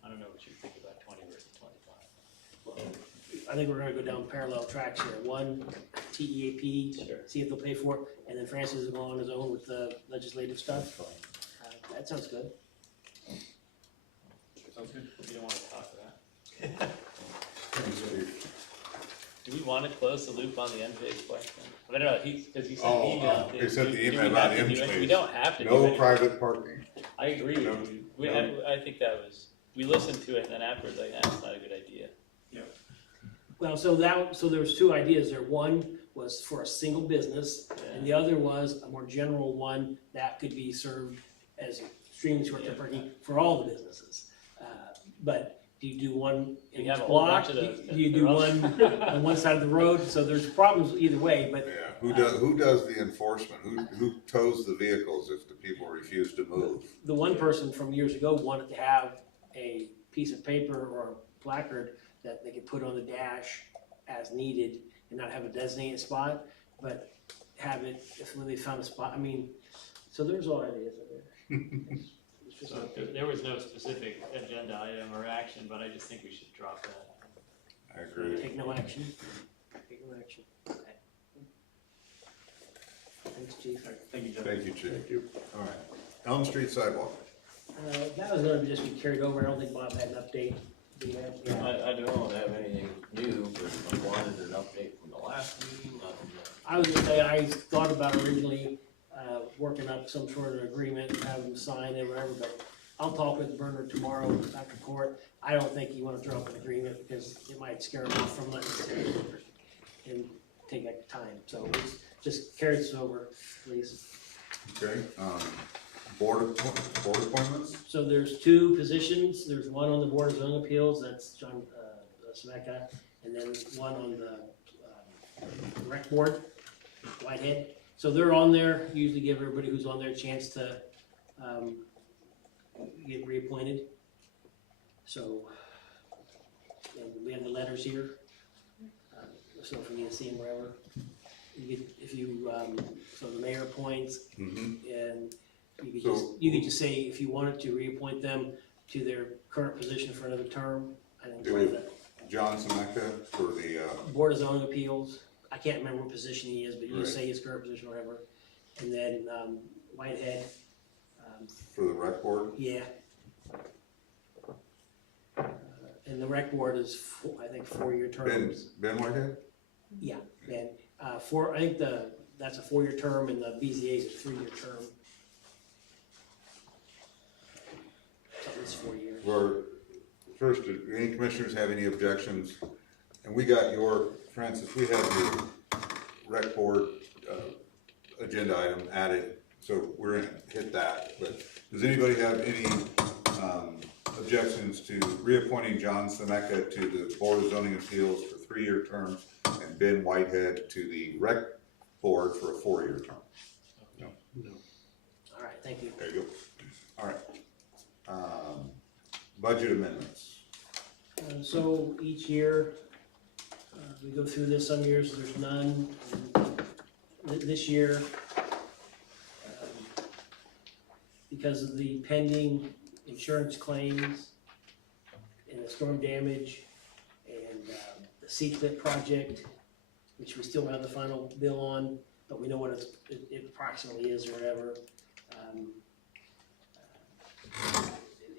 I don't know what you think about 20 versus 25. I think we're gonna go down parallel tracks here. One, TEAP, Sure. see if they'll pay for it, and then Francis will go on his own with the legislative stuff. That sounds good. Sounds good. You don't wanna talk to that. Do we wanna close the loop on the MJ question? I don't know, cause he sent Oh, an email. he sent the Do email we about have to do it? MJs. We don't have to do No it. private parking. I agree with No. you. No. I think that was, we listened to it and then afterwards, like, that's not a good idea. Well, so there was two ideas there. One was for a single business, and the other was a more general one that could be served as extremely short-term parking for all the businesses. But do you do one in We each have a whole block? bunch of those. Do you do one on one side of the road? So there's problems either way, but Yeah, who does the enforcement? Who tows the vehicles if the people refuse to move? the one person from years ago wanted to have a piece of paper or a placard that they could put on the dash as needed and not have a designated spot, but have it if when they found a spot. I mean, so there's all ideas in there. It's just So there was no specific agenda item or action, but I just think we should drop that. I agree. take no action. Take no action. Okay. Thanks, Chief. Thank you, Jeff. Thank you, Chief. All right, Elm Street sidewalk. That was gonna just be carried over. I don't think Bob had an update. Do you have, yeah. I don't have anything new, but I wanted an update from the last meeting. I was gonna say, I thought about originally, working up some sort of agreement, have them sign it, whatever, but I'll talk with Bernard tomorrow after court. I don't think you wanna draw up an agreement, because it might scare them off from letting it and take that time, so just carry this over, please. Okay, board appointments? So there's two positions, there's one on the Board of Zoning Appeals, that's John, Smeka, and then one on the, rec board, Whitehead. So they're on there, usually give everybody who's on there a chance to, get reappointed. So, and we have the letters here, so if you need to see them wherever. You could, if you, so the mayor appoints, Mm-hmm. and you could So- just, you could just say if you wanted to reappoint them to their current position for another term. I think Do part of we- that. John Sameka for the, Board of Zoning Appeals, I can't remember what position he is, but you just Right. say his current position or whatever. And then, Whitehead, for the rec board? yeah. And the rec board is, I think, 4-year terms. Ben Whitehead? Yeah, and, I think that's a 4-year term, and the BZA is a 3-year term. So it's 4 years. Or, first, do any commissioners have any objections? And we got your, Francis, we have your rec board, agenda item added, so we're gonna hit that. But does anybody have any, objections to reappointing John Sameka to the Board of Zoning Appeals for 3-year terms and Ben Whitehead to the rec board for a 4-year term? All right, thank you. There you go. All right. Budget amendments. So each year, we go through this, some years there's none. This year, because of the pending insurance claims and the storm damage and the C-CLIP project, which we still have the final bill on, but we know what it approximately is or whatever.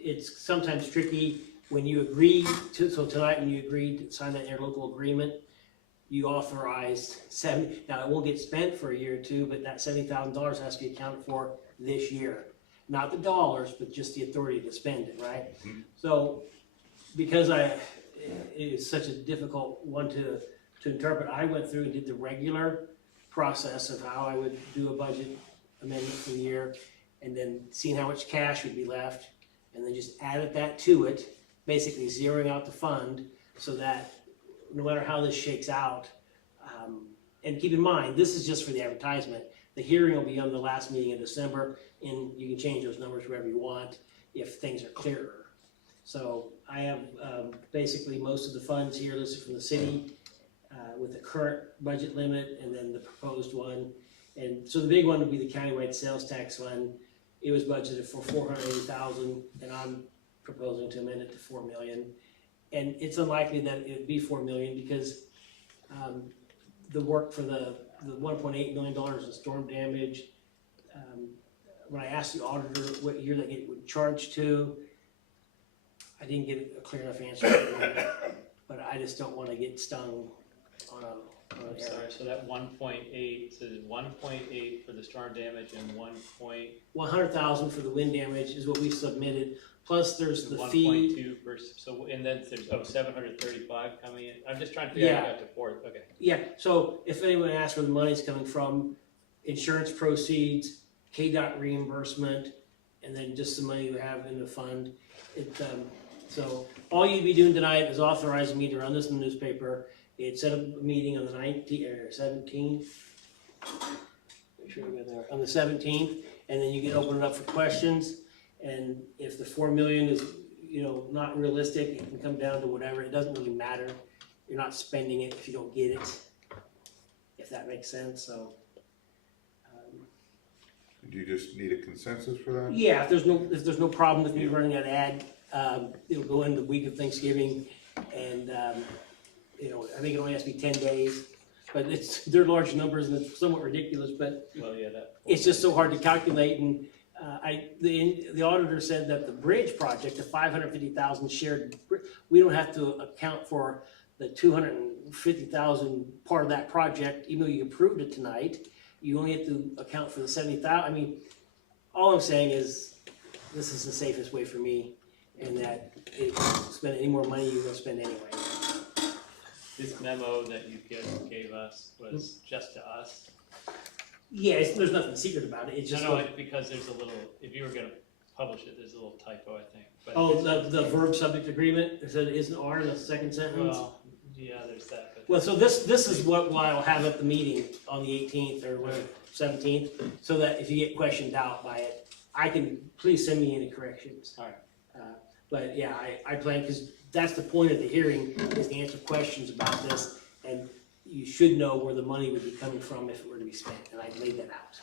It's sometimes tricky when you agree to, so tonight when you agreed to sign that interlocal agreement, you authorized now it won't get spent for a year or two, but that $70,000 has to be accounted for this year. Not the dollars, but just the authority to spend it, right? So, because it is such a difficult one to interpret, I went through and did the regular process of how I would do a budget amendment for the year, and then seeing how much cash would be left, and then just added that to it, basically zeroing out the fund, so that no matter how this shakes out, and keep in mind, this is just for the advertisement. The hearing will be on the last meeting in December, and you can change those numbers wherever you want if things are clearer. So I have basically most of the funds here listed from the city with the current budget limit and then the proposed one. And so the big one would be the countywide sales tax fund. It was budgeted for $480,000, and I'm proposing to amend it to $4 million. And it's unlikely that it would be $4 million because the work for the $1.8 million in storm damage, when I asked the auditor what year they would charge to, I didn't get a clear enough answer. But I just don't want to get stung on an I'm error. sorry, so that 1.8, so 1.8 for the storm damage and 100,000 for the wind damage is what we submitted, plus there's the fee. 1.2 for, so, and then there's, 735 coming in. I'm just trying to figure out how you got to 4, okay. Yeah, so if anyone asks where the money's coming from, insurance proceeds, KDOT reimbursement, and then just the money we have in the fund. So all you'd be doing tonight is authorizing me to run this in the newspaper. It set up a meeting on the 19th or 17th. Make sure we go there. On the 17th, and then you can open it up for questions. And if the 4 million is, not realistic, it can come down to whatever. It doesn't really matter. You're not spending it if you don't get it, if that makes sense. So, Do you just need a consensus for that? yeah, if there's no problem with me running that ad, it'll go in the week of Thanksgiving, and I think it only has to be 10 days. But they're large numbers and it's somewhat ridiculous, but Well, yeah, that. it's just so hard to calculate, and The auditor said that the bridge project, the 550,000 shared, we don't have to account for the 250,000 part of that project, even though you approved it tonight. You only have to account for the 70,000. I mean, all I'm saying is, this is the safest way for me, and that spend any more money you're gonna spend anyway. This memo that you gave us was just to us. Yeah, there's nothing secret about it, it's just. Because there's a little, if you were gonna publish it, there's a little typo, I think. But Oh, the verb subject agreement, it said it isn't R in the second sentence? Well, yeah, there's that, but. Well, so this is what I'll have at the meeting on the 18th or whatever, 17th, so that if you get questioned out by it, please send me any corrections. All right. But yeah, I plan, because that's the point of the hearing, is to answer questions about this, and you should know where the money would be coming from if it were to be spent, and I laid that out.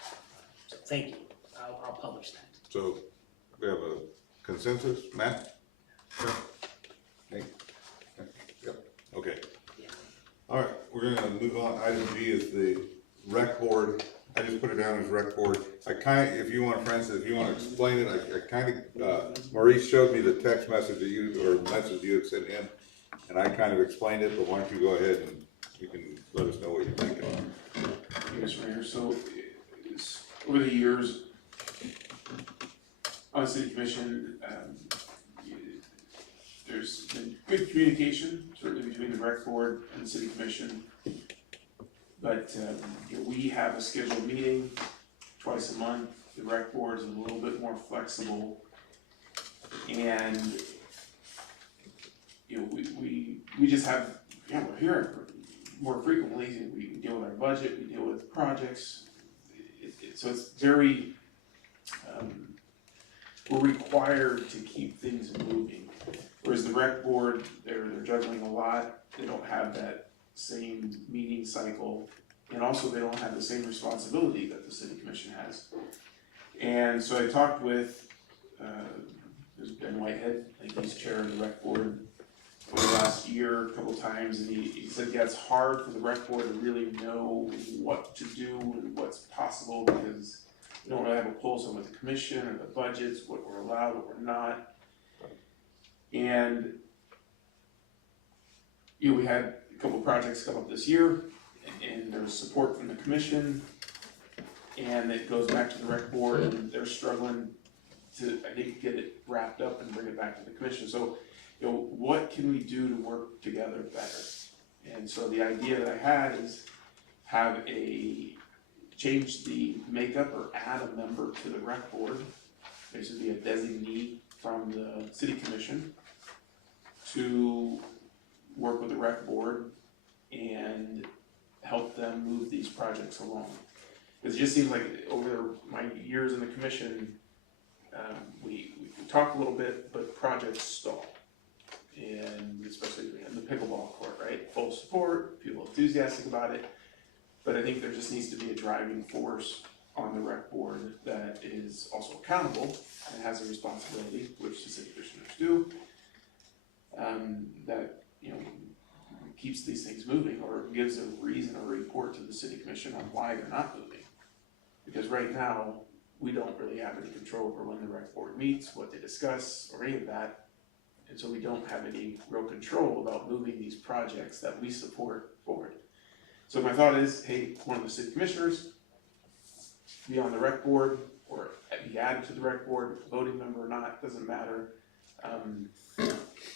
So thank you, I'll publish that. So, we have a consensus, Matt? Sure. Nate? Yep, okay. All right, we're gonna move on. Item G is the rec board. I just put it down as rec board. If you want, Francis, if you wanna explain it, Maurice showed me the text message that message you had sent in, and I kind of explained it, but why don't you go ahead and you can let us know what you're thinking. Yes, Mayor, so over the years, on the city commission, there's been good communication, certainly between the rec board and the city commission. But, we have a scheduled meeting twice a month. The rec board is a little bit more flexible. And, we just have, we're here more frequently. We deal with our budget, we deal with projects. So it's very, we're required to keep things moving. Whereas the rec board, they're juggling a lot, they don't have that same meeting cycle, and also they don't have the same responsibility that the city commission has. And so I talked with, there's Ben Whitehead, I think he's chair of the rec board over the last year, a couple times, and he said, yeah, it's hard for the rec board to really know what to do and what's possible, because we don't really have a pulse on what the commission or the budgets, what we're allowed, what we're not. And we had a couple projects come up this year, and there was support from the commission, and it goes back to the rec board, and they're struggling to, I think, get it wrapped up and bring it back to the commission. So, what can we do to work together better? And so the idea that I had is change the makeup or add a member to the rec board, basically a designee from the city commission to work with the rec board and help them move these projects along. Because it just seems like over my years in the commission, we talk a little bit, but projects stall. And especially in the pickleball court, right? Full support, people enthusiastic about it, but I think there just needs to be a driving force on the rec board that is also accountable and has a responsibility, which the city commissioners do, that, keeps these things moving or gives a reason or report to the city commission on why they're not moving. Because right now, we don't really have any control over when the rec board meets, what they discuss, or any of that. And so we don't have any real control about moving these projects that we support forward. So my thought is, hey, one of the city commissioners be on the rec board or be added to the rec board, voting member or not, doesn't matter.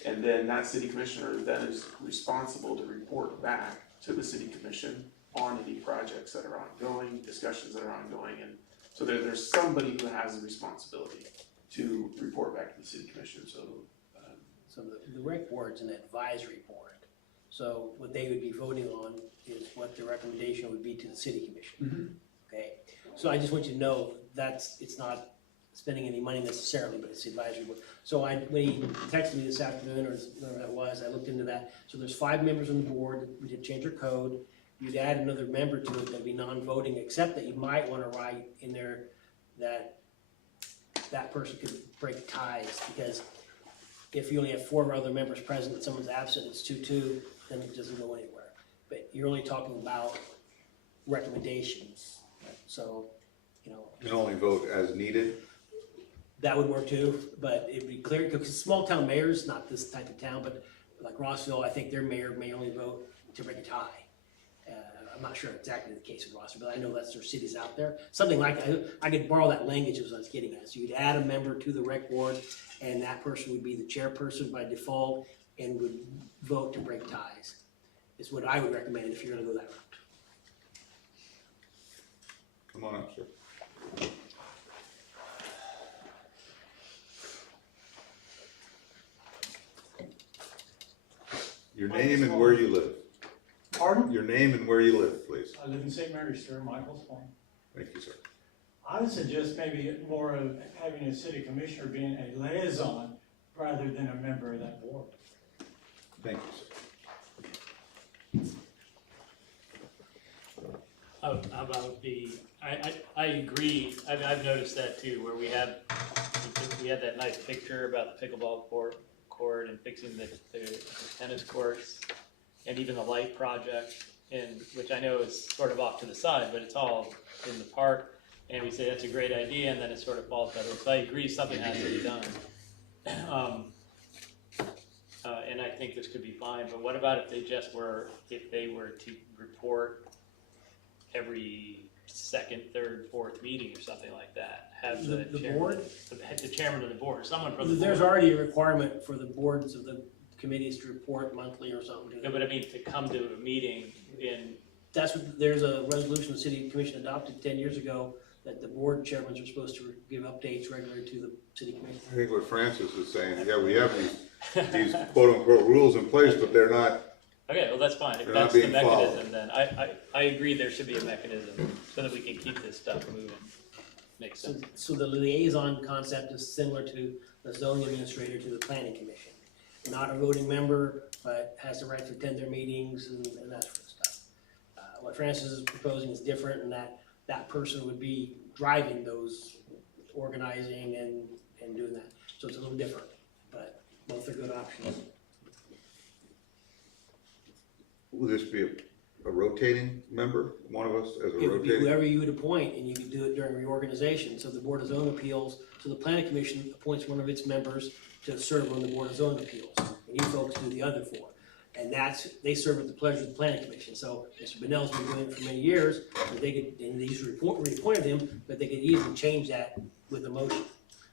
And then that city commissioner then is responsible to report back to the city commission on any projects that are ongoing, discussions that are ongoing. And so there's somebody who has the responsibility to report back to the city commission. So the rec board's an advisory board. So what they would be voting on is what the recommendation would be to the city commission. Okay, so I just want you to know it's not spending any money necessarily, but it's the advisory board. So when he texted me this afternoon, or whatever that was, I looked into that. So there's 5 members on the board. We did change our code. You'd add another member to it that'd be non-voting, except that you might want to write in there that that person could break ties, because if you only have 4 other members present and someone's absent, it's 2-2, then it doesn't go anywhere. But you're only talking about recommendations. So, You can only vote as needed? that would work too, but it'd be clear, because small town mayors, not this type of town, but like Rossville, I think their mayor may only vote to break a tie. I'm not sure exactly the case with Rossville, but I know that's their cities out there. Something like, I could borrow that language as I was getting at. So you'd add a member to the rec board, and that person would be the chairperson by default and would vote to break ties. Is what I would recommend if you're gonna go that route. Come on up, sir. Your name and where you live. Pardon? Your name and where you live, please. I live in St. Mary's, sir, Michael's Farm. Thank you, sir. I would suggest maybe more of having a city commissioner being a liaison rather than a member of that board. Thank you, sir. How about I agree, I've noticed that too, where we had that nice picture about the pickleball court and fixing the tennis courts, and even the light project, and, which I know is sort of off to the side, but it's all in the park, and we say that's a great idea, and then it sort of falls by the way. So I agree, something has to be done. And I think this could be fine, but what about if they were to report every second, third, fourth meeting or something like that? Have the chairman, board? the chairman of the board, or someone from the board. There's already a requirement for the boards of the committees to report monthly or something. No, but I mean, to come to a meeting That's what, there's a resolution the city commission adopted 10 years ago that the board chairmen are supposed to give updates regularly to the city commission. I think what Francis is saying, yeah, we have these quote unquote rules in place, but they're not. okay, well, that's fine, if They're not that's the being mechanism, followed. then I agree there should be a mechanism so that we can keep this stuff moving. Makes sense. So the liaison concept is similar to the zoning administrator to the planning commission. Not a voting member, but has the right to attend their meetings and that sort of stuff. What Francis is proposing is different in that that person would be driving those, organizing and doing that. So it's a little different, but both are good options. Will this be a rotating member, one of us as a It would be rotating? whoever you would appoint, and you could do it during reorganization. So the Board of Zoning Appeals, so the Planning Commission appoints one of its members to serve on the Board of Zoning Appeals, and you folks do the other four. And they serve at the pleasure of the Planning Commission. So Mr. Benell's been doing it for many years, but they could, and they just reappointed him, but they could easily change that with a motion.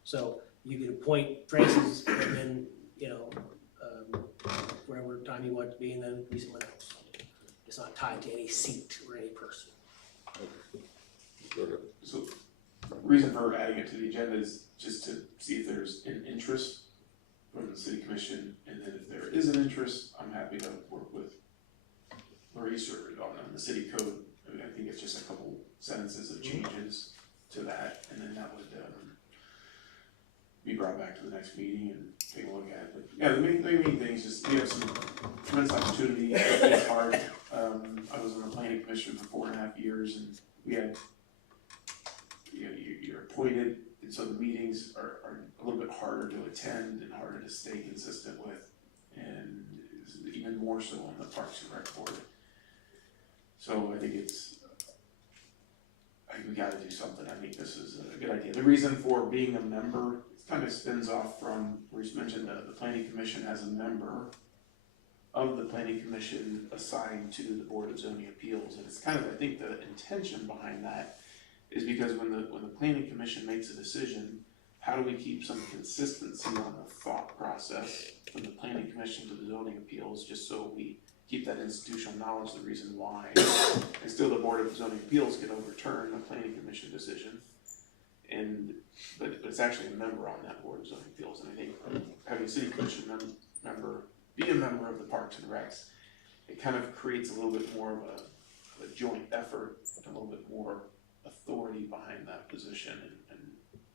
So you could appoint Francis, and then, whatever time you want it to be, and then be someone else. It's not tied to any seat or any person. So, reason for adding it to the agenda is just to see if there's an interest from the city commission, and then if there is an interest, I'm happy to work with Maurice or on the city code. I mean, I think it's just a couple sentences of changes to that, and then that would, be brought back to the next meeting and take a look at it. But yeah, the main thing is just, we have some tremendous opportunity, it's hard. I was on the planning commission for 4.5 years, and we had, you're appointed, and so the meetings are a little bit harder to attend and harder to stay consistent with, and even more so on the Parks and Rec board. So I think we gotta do something. I think this is a good idea. The reason for being a member, it kind of spins off from, where you mentioned the planning commission has a member of the planning commission assigned to the Board of Zoning Appeals, and it's kind of, I think the intention behind that is because when the planning commission makes a decision, how do we keep some consistency on the thought process from the planning commission to the zoning appeals, just so we keep that institutional knowledge, the reason why, and still the Board of Zoning Appeals can overturn the planning commission decision, but it's actually a member on that Board of Zoning Appeals, and I think having a city commission member be a member of the Parks and Recs, it kind of creates a little bit more of a joint effort, a little bit more authority behind that position, and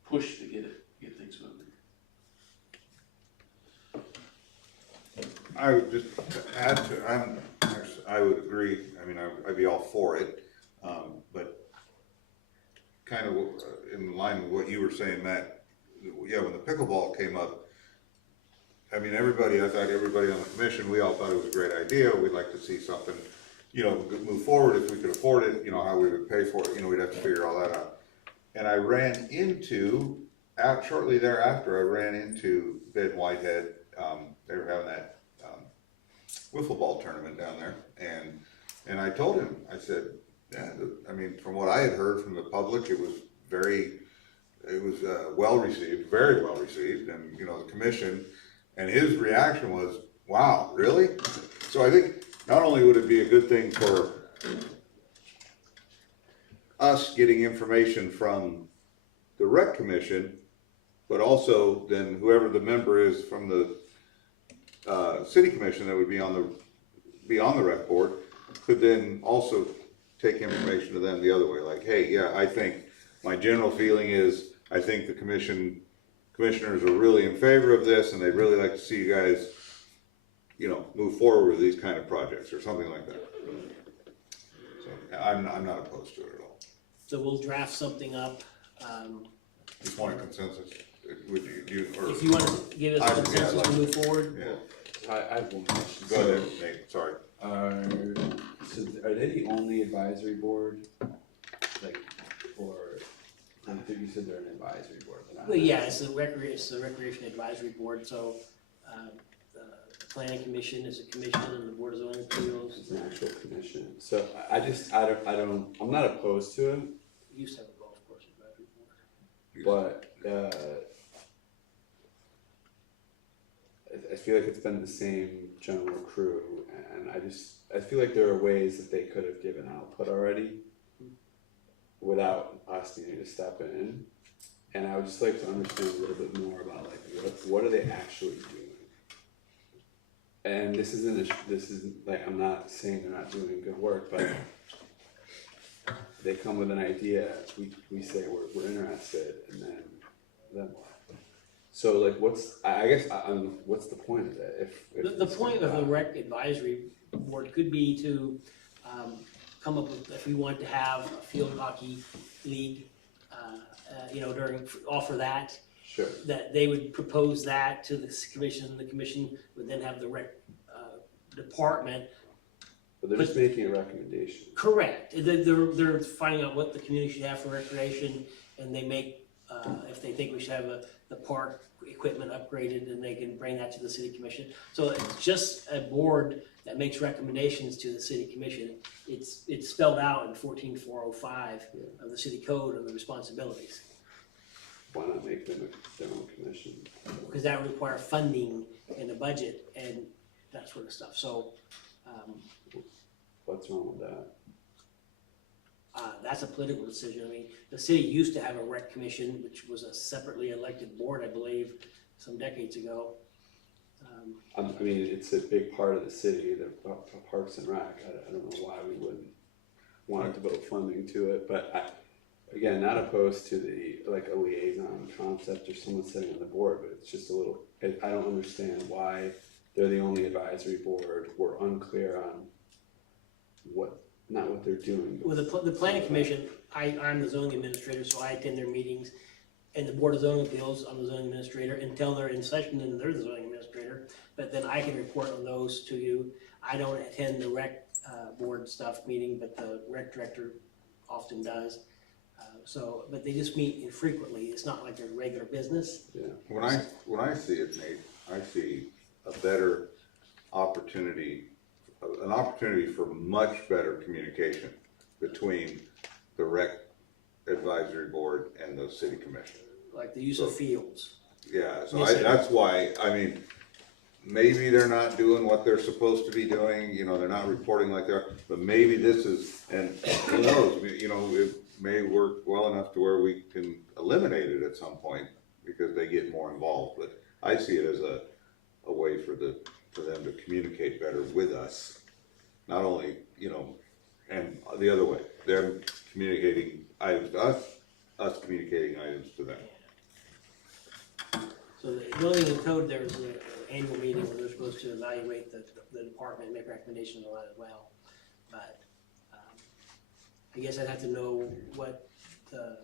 push to get things moving. I would just add to, I would agree, I mean, I'd be all for it, but kind of in line with what you were saying, Matt, yeah, when the pickleball came up, I mean, I thought everybody on the commission, we all thought it was a great idea, we'd like to see something, move forward if we could afford it, how we would pay for it, we'd have to figure all that out. And I ran into shortly thereafter, I ran into Ben Whitehead. They were having that wiffle ball tournament down there, and I told him, I said, yeah, I mean, from what I had heard from the public, it was well received, very well received, and you know, the commission, and his reaction was, wow, really? So I think not only would it be a good thing for us getting information from the rec commission, but also then whoever the member is from the city commission that would be on the rec board could then also take information to them the other way, like, hey, yeah, I think, my general feeling is, I think the commissioners are really in favor of this, and they'd really like to see you guys, you know, move forward with these kind of projects, or something like that. So, I'm not opposed to it at all. So we'll draft something up, Just want a consensus, would you, or? if you want to give us a consensus to move forward. Yeah, I have one question. go ahead, Nate, sorry. So are they the only advisory board? Like, or, I think you said they're an advisory board, but not. Well, yeah, it's the Recreation Advisory Board, so, the Planning Commission is a commission, and the Board of Zoning Appeals It's an actual commission. So I I'm not opposed to it, used to have a golf course advisory board. but, I feel like it's been the same general crew, and I feel like there are ways that they could have given output already without us needing to step in. And I would just like to understand a little bit more about like, what are they actually doing? And this isn't like, I'm not saying they're not doing good work, but they come with an idea, we say we're interested, and then what? So like, what's the point of it? If The point of the rec advisory board could be to, come up with, if we want to have a field hockey league, you know, offer that, Sure. that they would propose that to the commission would then have the rec, department. But they're just making a recommendation. Correct, they're finding out what the community should have for recreation, and they make, if they think we should have the park equipment upgraded, and they can bring that to the city commission. So it's just a board that makes recommendations to the city commission. It's spelled out in 14405 of the city code of the responsibilities. Why not make them their own commission? Because that would require funding in the budget and that sort of stuff, so, What's wrong with that? that's a political decision. I mean, the city used to have a rec commission, which was a separately elected board, I believe, some decades ago. I mean, it's a big part of the city, the Parks and Rec. I don't know why we wouldn't want to devote funding to it, but again, not opposed to like a liaison concept or someone sitting on the board, but it's just a little, I don't understand why they're the only advisory board. We're unclear on not what they're doing. With the planning commission, I'm the zoning administrator, so I attend their meetings, and the board of zoning appeals, I'm the zoning administrator, until they're in session, and they're the zoning administrator, but then I can report on those to you. I don't attend the rec, board stuff meeting, but the rec director often does. But they just meet infrequently, it's not like their regular business. Yeah. When I see it, Nate, I see a better opportunity, an opportunity for much better communication between the rec advisory board and the city commission. Like the use of fields. Yeah, so Yes, that's why, I mean, maybe they're not doing what they're supposed to be doing, you know, they're not reporting like they're, but maybe this is, and who knows, you know, it may work well enough to where we can eliminate it at some point because they get more involved, but I see it as a way for them to communicate better with us. Not only, you know, and the other way, them communicating items to us communicating items to them. So the building and code, there's an annual meeting where they're supposed to evaluate the department, and make recommendations on that as well. But, I guess I'd have to know what the,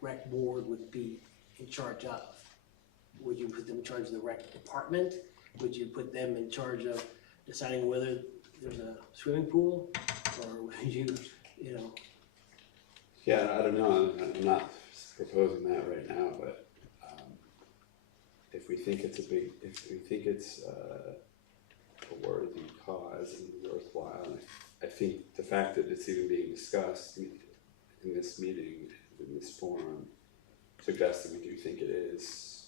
rec board would be in charge of. Would you put them in charge of the rec department? Would you put them in charge of deciding whether there's a swimming pool? Or would you know? Yeah, I don't know, I'm not proposing that right now, but, if we think it's a worthy cause and worthwhile, and I think the fact that it's even being discussed in this meeting, in this forum, suggests that we do think it is.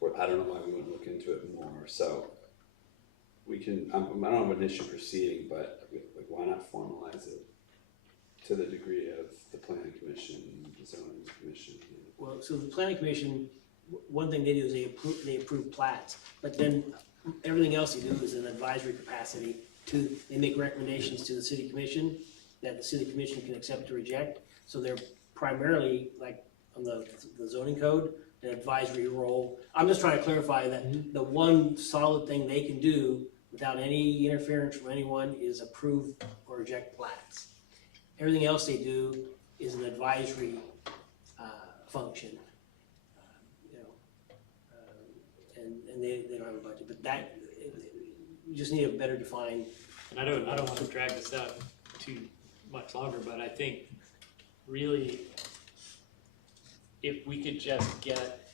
Or I don't know why we wouldn't look into it more, so we can, I don't have an issue proceeding, but like, why not formalize it to the degree of the planning commission, the zoning commission? Well, so the planning commission, one thing they do is they approve plats, but then everything else they do is in advisory capacity they make recommendations to the city commission that the city commission can accept or reject. So they're primarily, like, on the zoning code, an advisory role. I'm just trying to clarify that the one solid thing they can do without any interference from anyone is approve or reject plats. Everything else they do is an advisory function. And they don't have a budget, but that, you just need a better defined. And I don't want to drag this out too much longer, but I think really, if we could just get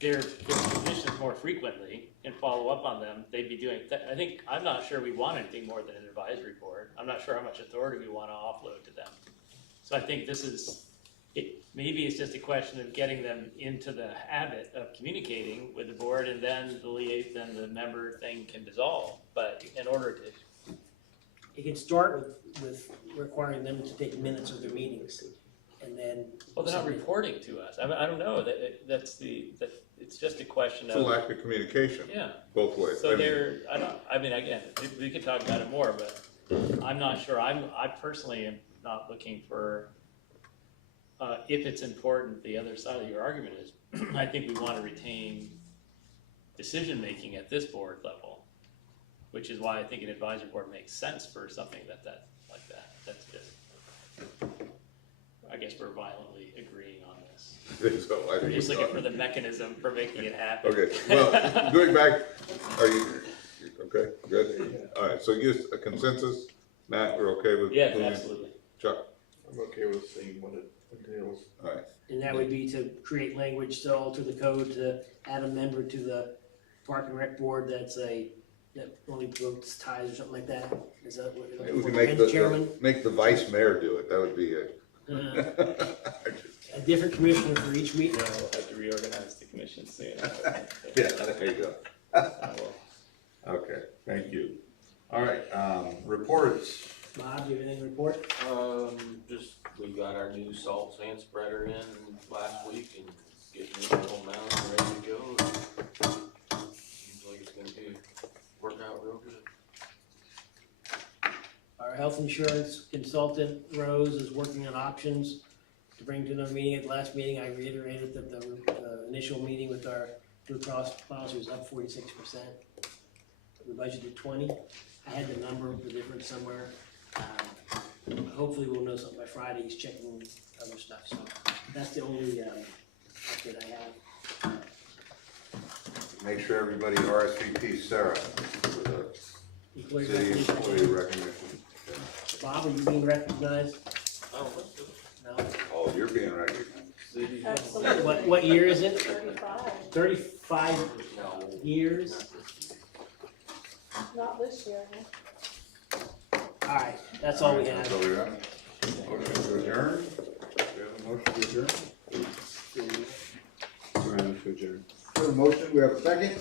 their positions more frequently and follow up on them, they'd be doing, I'm not sure we want anything more than an advisory board. I'm not sure how much authority we want to offload to them. So I think maybe it's just a question of getting them into the habit of communicating with the board, and then the member thing can dissolve. But in order to, It can start with requiring them to take minutes of their meetings, and then. well, they're not reporting to us. I don't know, it's just a question It's a of, lack of communication, yeah. both ways. So again, we could talk about it more, but I'm not sure. I personally am not looking for, if it's important, the other side of your argument is, I think we want to retain decision-making at this board level, which is why I think an advisory board makes sense for something like that. That's just, I guess we're violently agreeing on this. So I We're think just we looking are. for the mechanism for making it happen. Okay, well, going back, are you, okay, good? All right, so just a consensus, Matt, we're okay with? Yeah, absolutely. Chuck, I'm okay with seeing what it entails. all right, And that would be to create language to alter the code, to add a member to the Park and Rec board that only votes ties or something like that. Is that what you're maybe we looking can for? make And chairman, make the vice mayor do it, that would be it. a different commissioner for each meeting. We'll have to reorganize the commission soon. Yeah, there you go. Okay, thank you. All right, reports. Bob, do you have anything to report? Just, we got our new salt sand spreader in last week and getting it all mounted and ready to go. Seems like it's gonna work out real good. Our health insurance consultant, Rose, is working on options to bring to another meeting. At the last meeting, I reiterated that the initial meeting with our Blue Cross policy was up 46%. We budgeted 20. I had the number of the difference somewhere. Hopefully we'll know something by Friday. He's checking other stuff, so that's the only update I have. Make sure everybody RSVP Sarah for the Employee city recognition. employee recognition. Bob, are you being recognized? Oh, let's do it. No. Oh, you're being recognized. City. Absolutely. What year is it? 35, 35 years? not this year, huh? All right, that's all we have. That's all we got. Motion to adjourn? Do you have a motion to adjourn? Around to adjourn. For the motion, we have a second?